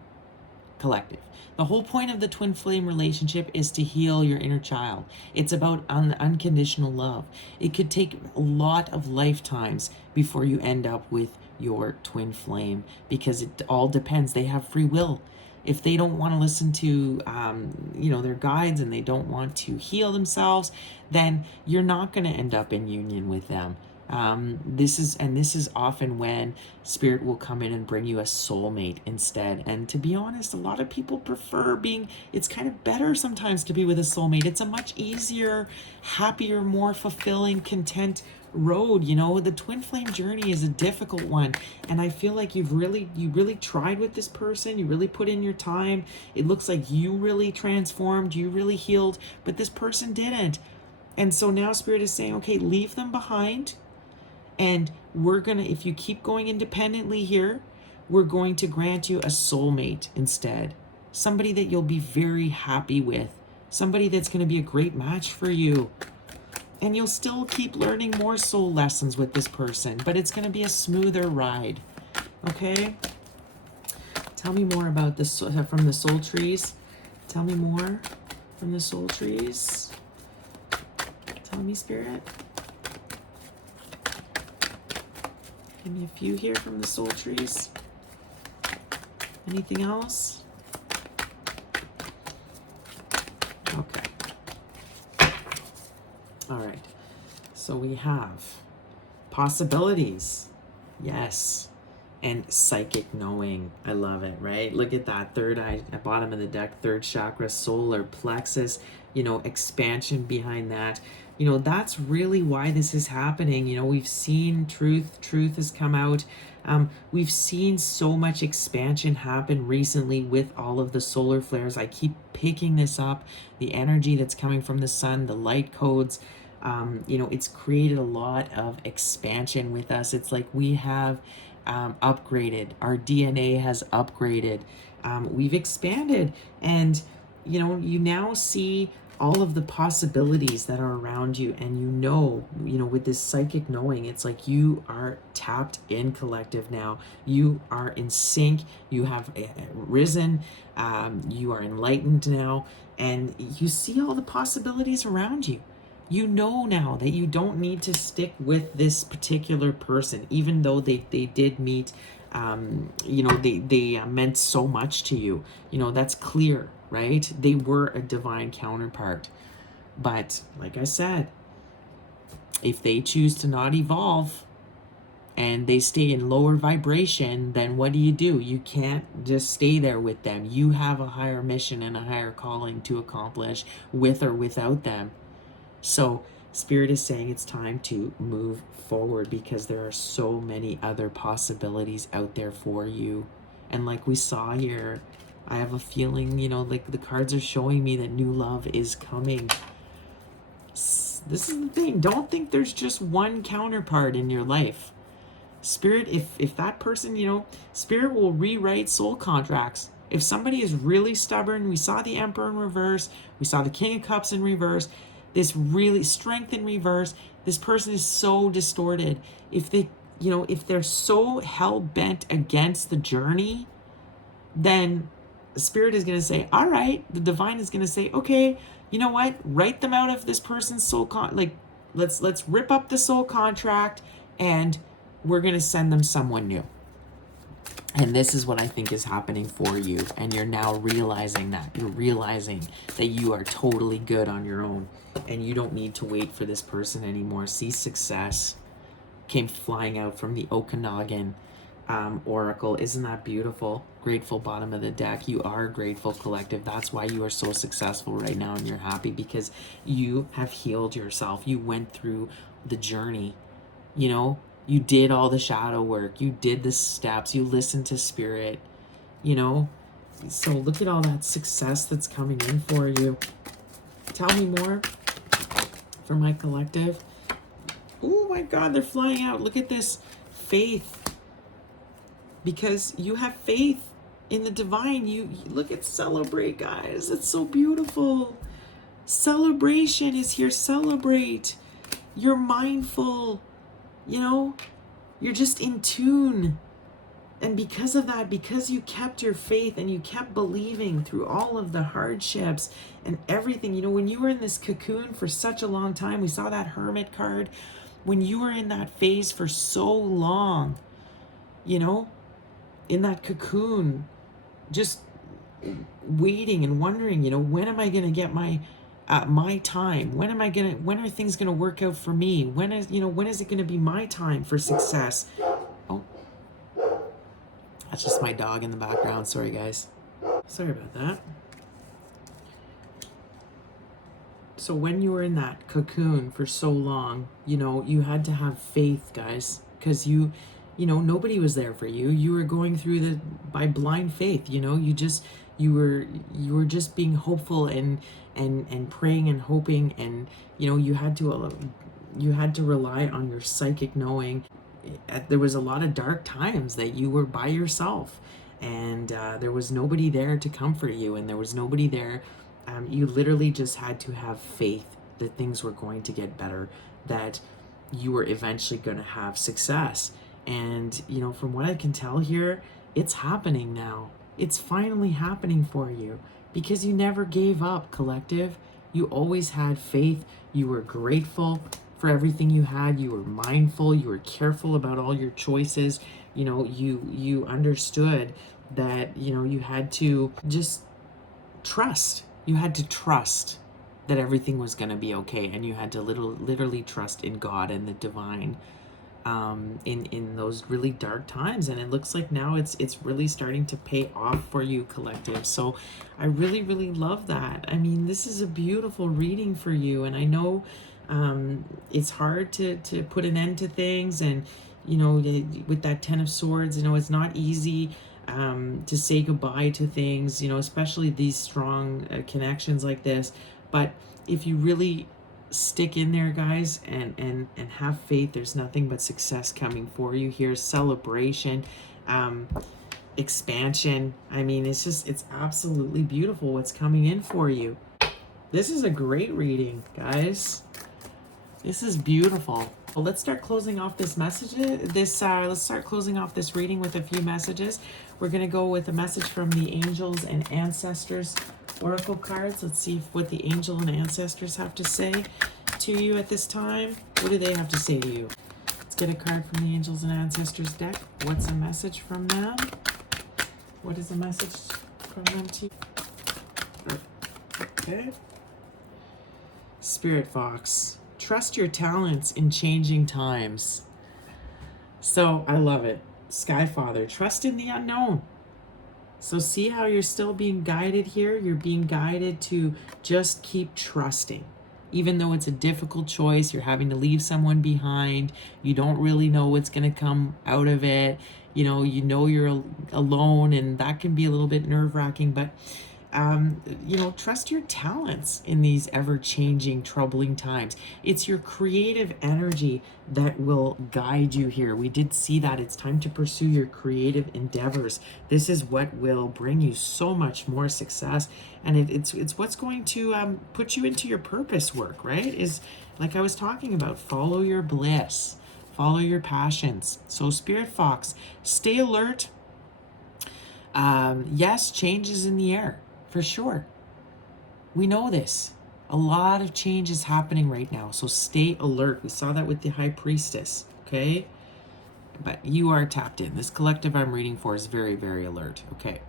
collective. The whole point of the twin flame relationship is to heal your inner child. It's about unconditional love. It could take a lot of lifetimes before you end up with your twin flame, because it all depends. They have free will. If they don't want to listen to, you know, their guides, and they don't want to heal themselves, then you're not going to end up in union with them. This is often when spirit will come in and bring you a soulmate instead. And to be honest, a lot of people prefer it's kind of better sometimes to be with a soulmate. It's a much easier, happier, more fulfilling, content road. You know, the twin flame journey is a difficult one, and I feel like you really tried with this person. You really put in your time. It looks like you really transformed, you really healed, but this person didn't. And so now spirit is saying, okay, leave them behind. And if you keep going independently here, we're going to grant you a soulmate instead. Somebody that you'll be very happy with. Somebody that's going to be a great match for you. And you'll still keep learning more soul lessons with this person, but it's going to be a smoother ride. Okay? Tell me more about this from the soul trees. Tell me more from the soul trees. Tell me, spirit. Give me a few here from the soul trees. Anything else? Okay. All right. So we have possibilities. Yes. And psychic knowing. I love it, right? Look at that third eye at bottom of the deck, third chakra, solar plexus, you know, expansion behind that. You know, that's really why this is happening. You know, we've seen truth has come out. We've seen so much expansion happen recently with all of the solar flares. I keep picking this up, the energy that's coming from the sun, the light codes. You know, it's created a lot of expansion with us. It's like we have upgraded. Our DNA has upgraded. We've expanded, and you know, you now see all of the possibilities that are around you, and you know, with this psychic knowing, it's like you are tapped in collective now. You are in sync. You have risen. You are enlightened now, and you see all the possibilities around you. You know now that you don't need to stick with this particular person, even though they did meet, you know, they meant so much to you. You know, that's clear, right? They were a divine counterpart. But like I said, if they choose to not evolve, and they stay in lower vibration, then what do? You can't just stay there with them. You have a higher mission and a higher calling to accomplish with or without them. So Spirit is saying it's time to move forward because there are so many other possibilities out there for you. And like we saw here, I have a feeling, like the cards are showing me that new love is coming. This is the thing. Don't think there's just one counterpart in your life. Spirit, if that person, Spirit will rewrite soul contracts. If somebody is really stubborn, we saw the Emperor in reverse, we saw the King of Cups in reverse, this really strength in reverse, this person is so distorted. If they're so hell-bent against the journey, then Spirit is going to say, all right, the divine is going to say, okay, you know what? Write them out of this person's soul let's rip up the soul contract and we're going to send them someone new. And this is what I think is happening for you. And you're now realizing that. You're realizing that you are totally good on your own. And you don't need to wait for this person anymore. See, success came flying out from the Okanagan Oracle. Isn't that beautiful? Grateful bottom of the deck. You are a grateful collective. That's why you are so successful right now. And you're happy because you have healed yourself. You went through the journey, You did all the shadow work. You did the steps. You listened to Spirit, So look at all that success that's coming in for you. Tell me more for my collective. Oh my God, they're flying out. Look at this. Faith. Because you have faith in the divine. You look at celebrate, guys. It's so beautiful. Celebration is here. Celebrate. You're mindful. You're just in tune. And because of that, because you kept your faith and you kept believing through all of the hardships and everything, when you were in this cocoon for such a long time, we saw that Hermit card, when you were in that phase for so long, in that cocoon, just waiting and wondering, when am I going to get my time? When are things going to work out for me? When is it going to be my time for success? Oh, that's just my dog in the background. Sorry, guys. Sorry about that. So when you were in that cocoon for so long, you had to have faith, guys, because nobody was there for you. You were going through by blind faith, you were just being hopeful and praying and hoping, and you had to rely on your psychic knowing. There was a lot of dark times that you were by yourself, and there was nobody there to comfort you, and there was nobody there. You literally just had to have faith that things were going to get better, that you were eventually going to have success. And from what I can tell here, it's happening now. It's finally happening for you because you never gave up, collective. You always had faith. You were grateful for everything you had. You were mindful. You were careful about all your choices. You understood that you had to just trust. You had to trust that everything was going to be okay, and you had to literally trust in God and the divine in those really dark times. And it looks like now it's really starting to pay off for you, collective. So I really, really love that. I mean, this is a beautiful reading for you, and I know it's hard to put an end to things, and with that Ten of Swords, it's not easy to say goodbye to things, especially these strong connections like this. But if you really stick in there, guys, and have faith, there's nothing but success coming for you here. Celebration, expansion. I mean, it's absolutely beautiful what's coming in for you. This is a great reading, guys. This is beautiful. Well, let's start closing off this message. Let's start closing off this reading with a few messages. We're going to go with a message from the Angels and Ancestors Oracle cards. Let's see what the Angel and Ancestors have to say to you at this time. What do they have to say to you? Let's get a card from the Angels and Ancestors deck. What's a message from them? What is a message from them to you? Okay. Spirit Fox. Trust your talents in changing times. So I love it. Sky Father, trust in the unknown. So see how you're still being guided here? You're being guided to just keep trusting. Even though it's a difficult choice, you're having to leave someone behind. You don't really know what's going to come out of it. You know you're alone, and that can be a little bit nerve-wracking, but trust your talents in these ever-changing, troubling times. It's your creative energy that will guide you here. We did see that. It's time to pursue your creative endeavors. This is what will bring you so much more success, and it's what's going to put you into your purpose work, right? Is like I was talking about, follow your bliss, follow your passions. So Spirit Fox, stay alert. Yes, change is in the air. For sure. We know this. A lot of change is happening right now, so stay alert. We saw that with the High Priestess, okay? But you are tapped in. This collective I'm reading for is very, very alert, okay?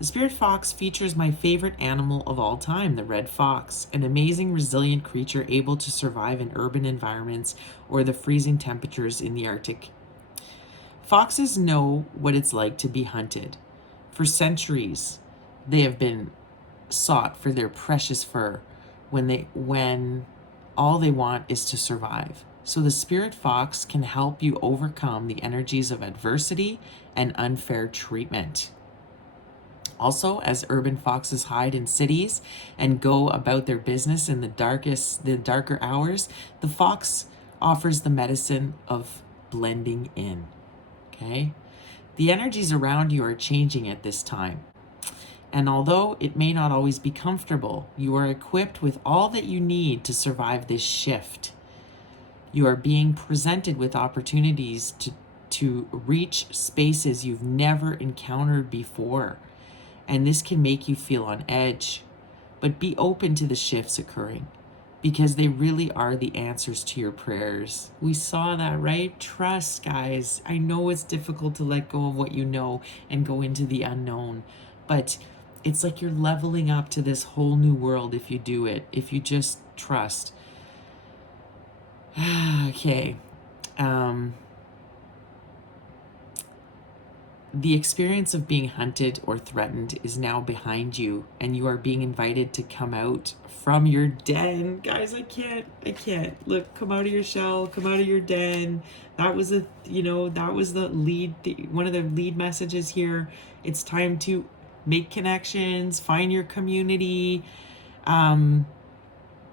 The Spirit Fox features my favorite animal of all time, the red fox, an amazing, resilient creature able to survive in urban environments or the freezing temperatures in the Arctic. Foxes know what it's like to be hunted. For centuries, they have been sought for their precious fur when all they want is to survive. So the Spirit Fox can help you overcome the energies of adversity and unfair treatment. Also, as urban foxes hide in cities and go about their business in the darker hours, the fox offers the medicine of blending in. Okay? The energies around you are changing at this time. And although it may not always be comfortable, you are equipped with all that you need to survive this shift. You are being presented with opportunities to reach spaces you've never encountered before. And this can make you feel on edge. But be open to the shifts occurring, because they really are the answers to your prayers. We saw that, right? Trust, guys. I know it's difficult to let go of what you know and go into the unknown, but it's like you're leveling up to this whole new world if you do it, if you just trust. Okay. The experience of being hunted or threatened is now behind you, and you are being invited to come out from your den. Guys, I can't. Look, come out of your shell, come out of your den. That was one of the lead messages here. It's time to make connections, find your community.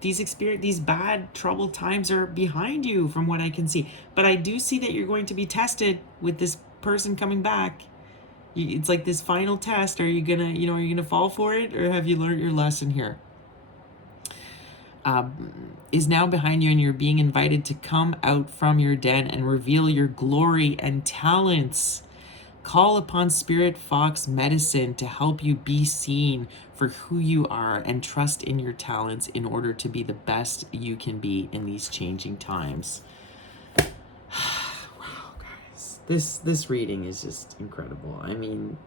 These bad troubled times are behind you from what I can see. But I do see that you're going to be tested with this person coming back. It's like this final test. Are you gonna fall for it, or have you learned your lesson here? Is now behind you, and you're being invited to come out from your den and reveal your glory and talents. Call upon Spirit Fox medicine to help you be seen for who you are, and trust in your talents in order to be the best you can be in these changing times. Wow, guys. This reading is just incredible. I mean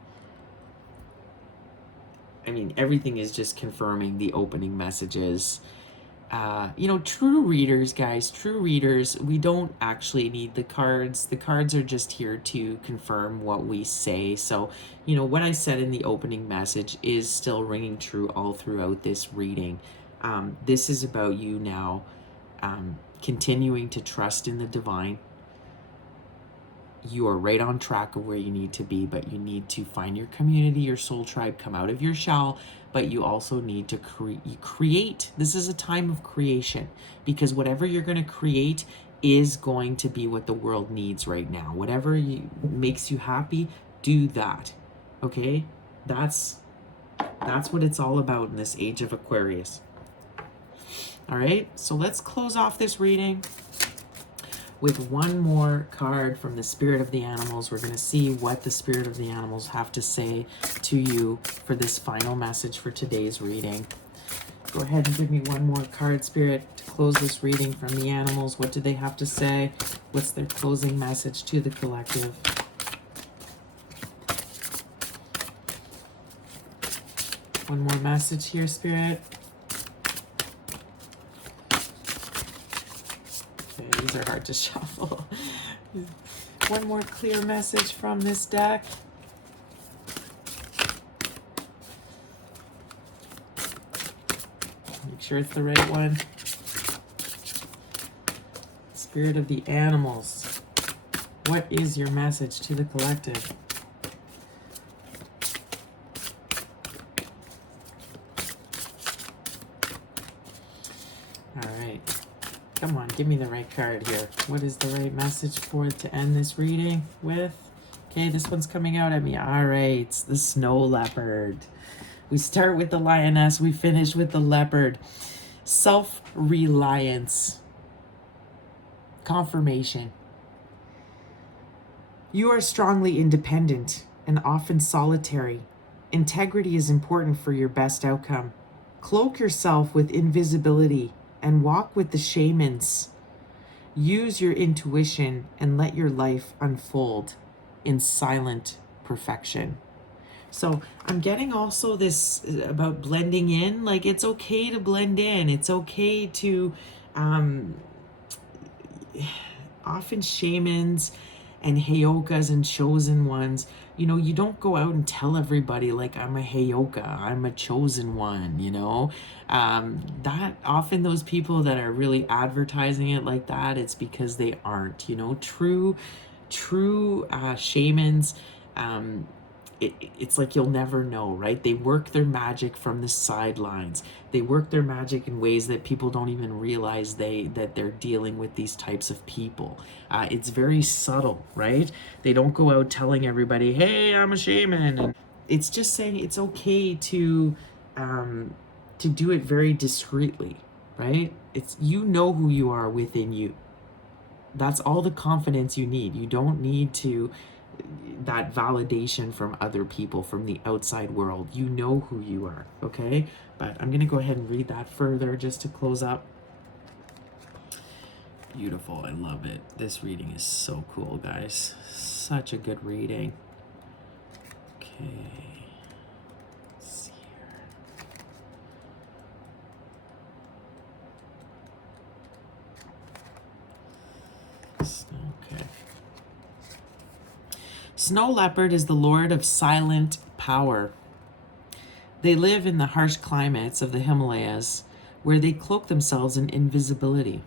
everything is just confirming the opening messages. True readers, guys, we don't actually need the cards. The cards are just here to confirm what we say. So, what I said in the opening message is still ringing true all throughout this reading. This is about you now continuing to trust in the divine. You are right on track of where you need to be, but you need to find your community, your soul tribe, come out of your shell, but you also need to create. This is a time of creation, because whatever you're going to create is going to be what the world needs right now. Whatever makes you happy, do that. Okay? That's what it's all about in this age of Aquarius. All right? So let's close off this reading with one more card from the Spirit of the Animals. We're going to see what the Spirit of the Animals have to say to you for this final message for today's reading. Go ahead and give me one more card, Spirit, to close this reading from the animals. What do they have to say? What's their closing message to the collective? One more message here, Spirit. Okay, these are hard to shuffle. One more clear message from this deck. Make sure it's the right one. Spirit of the animals. What is your message to the collective? All right. Come on, give me the right card here. What is the right message for it to end this reading with? Okay, this one's coming out at me. All right, it's the snow leopard. We start with the lioness, we finish with the leopard. Self-reliance. Confirmation. You are strongly independent and often solitary. Integrity is important for your best outcome. Cloak yourself with invisibility and walk with the shamans. Use your intuition and let your life unfold in silent perfection. So I'm getting also this about blending in. Like, it's okay to blend in. It's okay to, often shamans and heyokas and chosen ones, you know, you don't go out and tell everybody like, I'm a heyoka, I'm a chosen one, you know. That often those people that are really advertising it like that, it's because they aren't, you know. True shamans, it's like you'll never know, right? They work their magic from the sidelines. They work their magic in ways that people don't even realize that they're dealing with these types of people. It's very subtle, right? They don't go out telling everybody, hey, I'm a shaman. And it's just saying it's okay to do it very discreetly, right? It's, you know who you are within you. That's all the confidence you need. You don't need that validation from other people, from the outside world. You know who you are, okay? But I'm gonna go ahead and read that further just to close up. Beautiful, I love it. This reading is so cool, guys. Such a good reading. Okay, let's see here. Okay. Snow leopard is the lord of silent power. They live in the harsh climates of the Himalayas, where they cloak themselves in invisibility.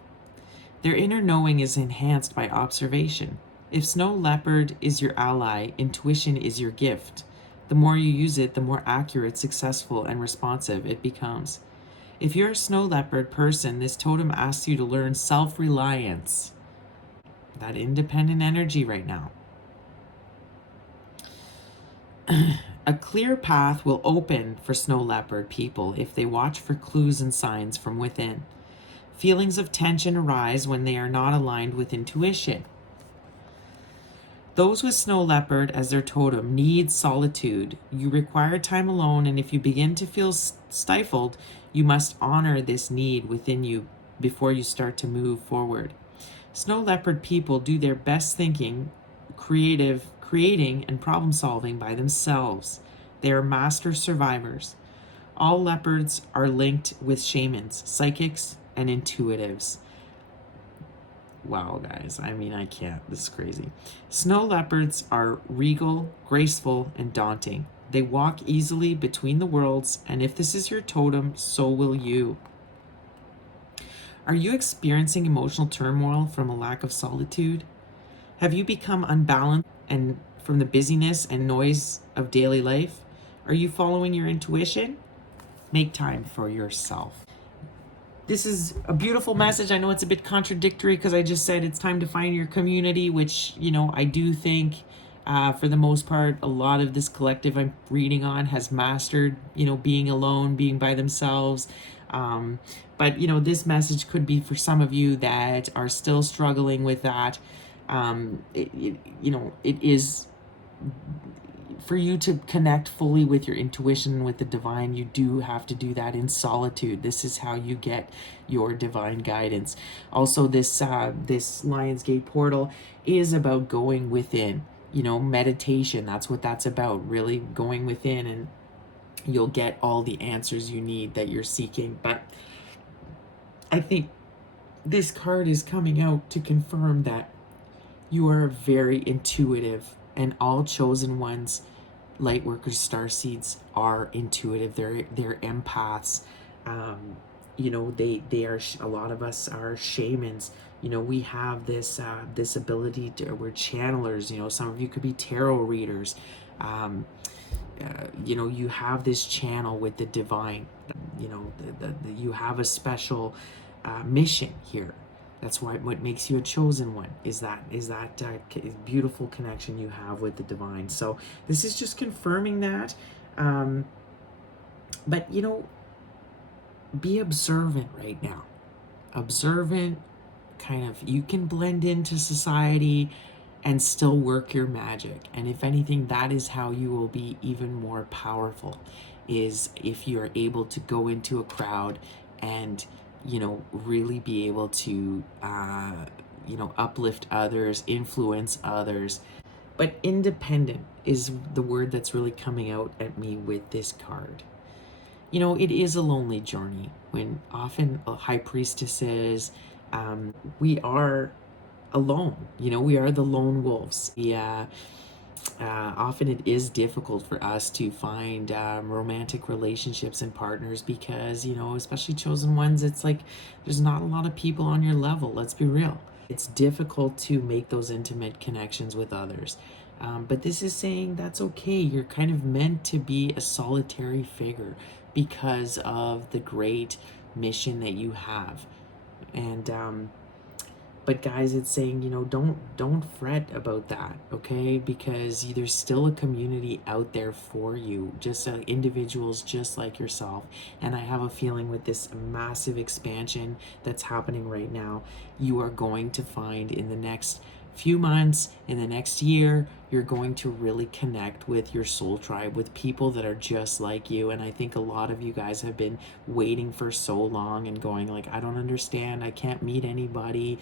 Their inner knowing is enhanced by observation. If snow leopard is your ally, intuition is your gift. The more you use it, the more accurate, successful, and responsive it becomes. If you're a snow leopard person, this totem asks you to learn self-reliance, that independent energy right now. A clear path will open for snow leopard people if they watch for clues and signs from within. Feelings of tension arise when they are not aligned with intuition. Those with snow leopard as their totem need solitude. You require time alone, and if you begin to feel stifled, you must honor this need within you before you start to move forward. Snow leopard people do their best thinking, creating and problem solving by themselves. They are master survivors. All leopards are linked with shamans, psychics, and intuitives. Wow, guys, I mean, I can't. This is crazy. Snow leopards are regal, graceful, and daunting. They walk easily between the worlds, and if this is your totem, so will you. Are you experiencing emotional turmoil from a lack of solitude? Have you become unbalanced and from the busyness and noise of daily life? Are you following your intuition? Make time for yourself. This is a beautiful message. I know it's a bit contradictory because I just said it's time to find your community, which, you know, I do think for the most part, a lot of this collective I'm reading on has mastered, you know, being alone, being by themselves. But, you know, this message could be for some of you that are still struggling with that. You know, it is for you to connect fully with your intuition and with the divine. You do have to do that in solitude. This is how you get your divine guidance. Also, this Lionsgate portal is about going within, you know, meditation. That's what that's about, really going within, and you'll get all the answers you need that you're seeking. But I think this card is coming out to confirm that You are very intuitive, and all chosen ones, light workers, star seeds, are intuitive. They're empaths. Um, they are. A lot of us are shamans. We have this ability to. We're channelers. Some of you could be tarot readers. Um, you have this channel with the divine. You have a special mission here. That's why what makes you a chosen one is that beautiful connection you have with the divine. So this is just confirming that. But be observant right now. Observant, kind of, you can blend into society and still work your magic. And if anything, that is how you will be even more powerful, is if you're able to go into a crowd and really be able to uplift others, influence others. But independent is the word that's really coming out at me with this card. It is a lonely journey when often high priestesses, we are alone. We are the lone wolves. Often it is difficult for us to find romantic relationships and partners because, especially chosen ones, it's like there's not a lot of people on your level. Let's be real. It's difficult to make those intimate connections with others. But this is saying that's okay. You're kind of meant to be a solitary figure because of the great mission that you have. And but guys, it's saying, don't fret about that, okay? Because there's still a community out there for you, just individuals just like yourself. And I have a feeling with this massive expansion that's happening right now, you are going to find in the next few months, in the next year, you're going to really connect with your soul tribe, with people that are just like you. And I think a lot of you guys have been waiting for so long and going like, I don't understand, I can't meet anybody,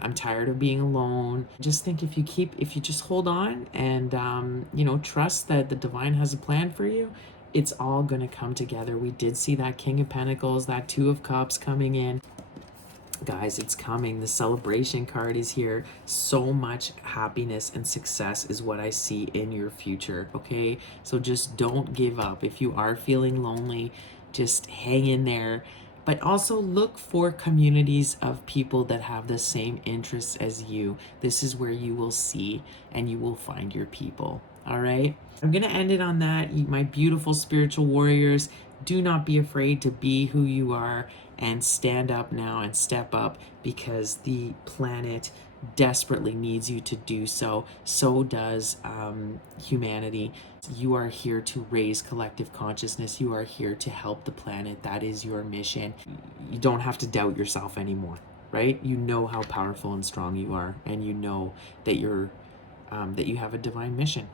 I'm tired of being alone. Just think, if you just hold on and trust that the divine has a plan for you, it's all going to come together. We did see that King of Pentacles, that Two of Cups coming in. Guys, it's coming. The celebration card is here. So much happiness and success is what I see in your future, okay? So just don't give up. If you are feeling lonely, just hang in there. But also look for communities of people that have the same interests as you. This is where you will see and you will find your people, all right? I'm going to end it on that. My beautiful spiritual warriors, do not be afraid to be who you are and stand up now and step up, because the planet desperately needs you to do so. So does humanity. You are here to raise collective consciousness. You are here to help the planet. That is your mission. You don't have to doubt yourself anymore, right? You know how powerful and strong you are, and you know that that you have a divine mission.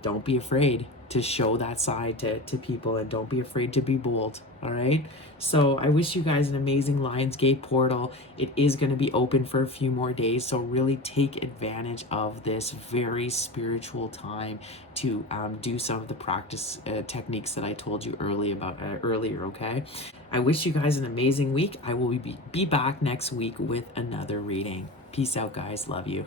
Don't be afraid to show that side to people, and don't be afraid to be bold, all right? So I wish you guys an amazing Lionsgate portal. It is going to be open for a few more days, so really take advantage of this very spiritual time to do some of the practice techniques that I told you earlier, okay? I wish you guys an amazing week. I will be back next week with another reading. Peace out, guys. Love you.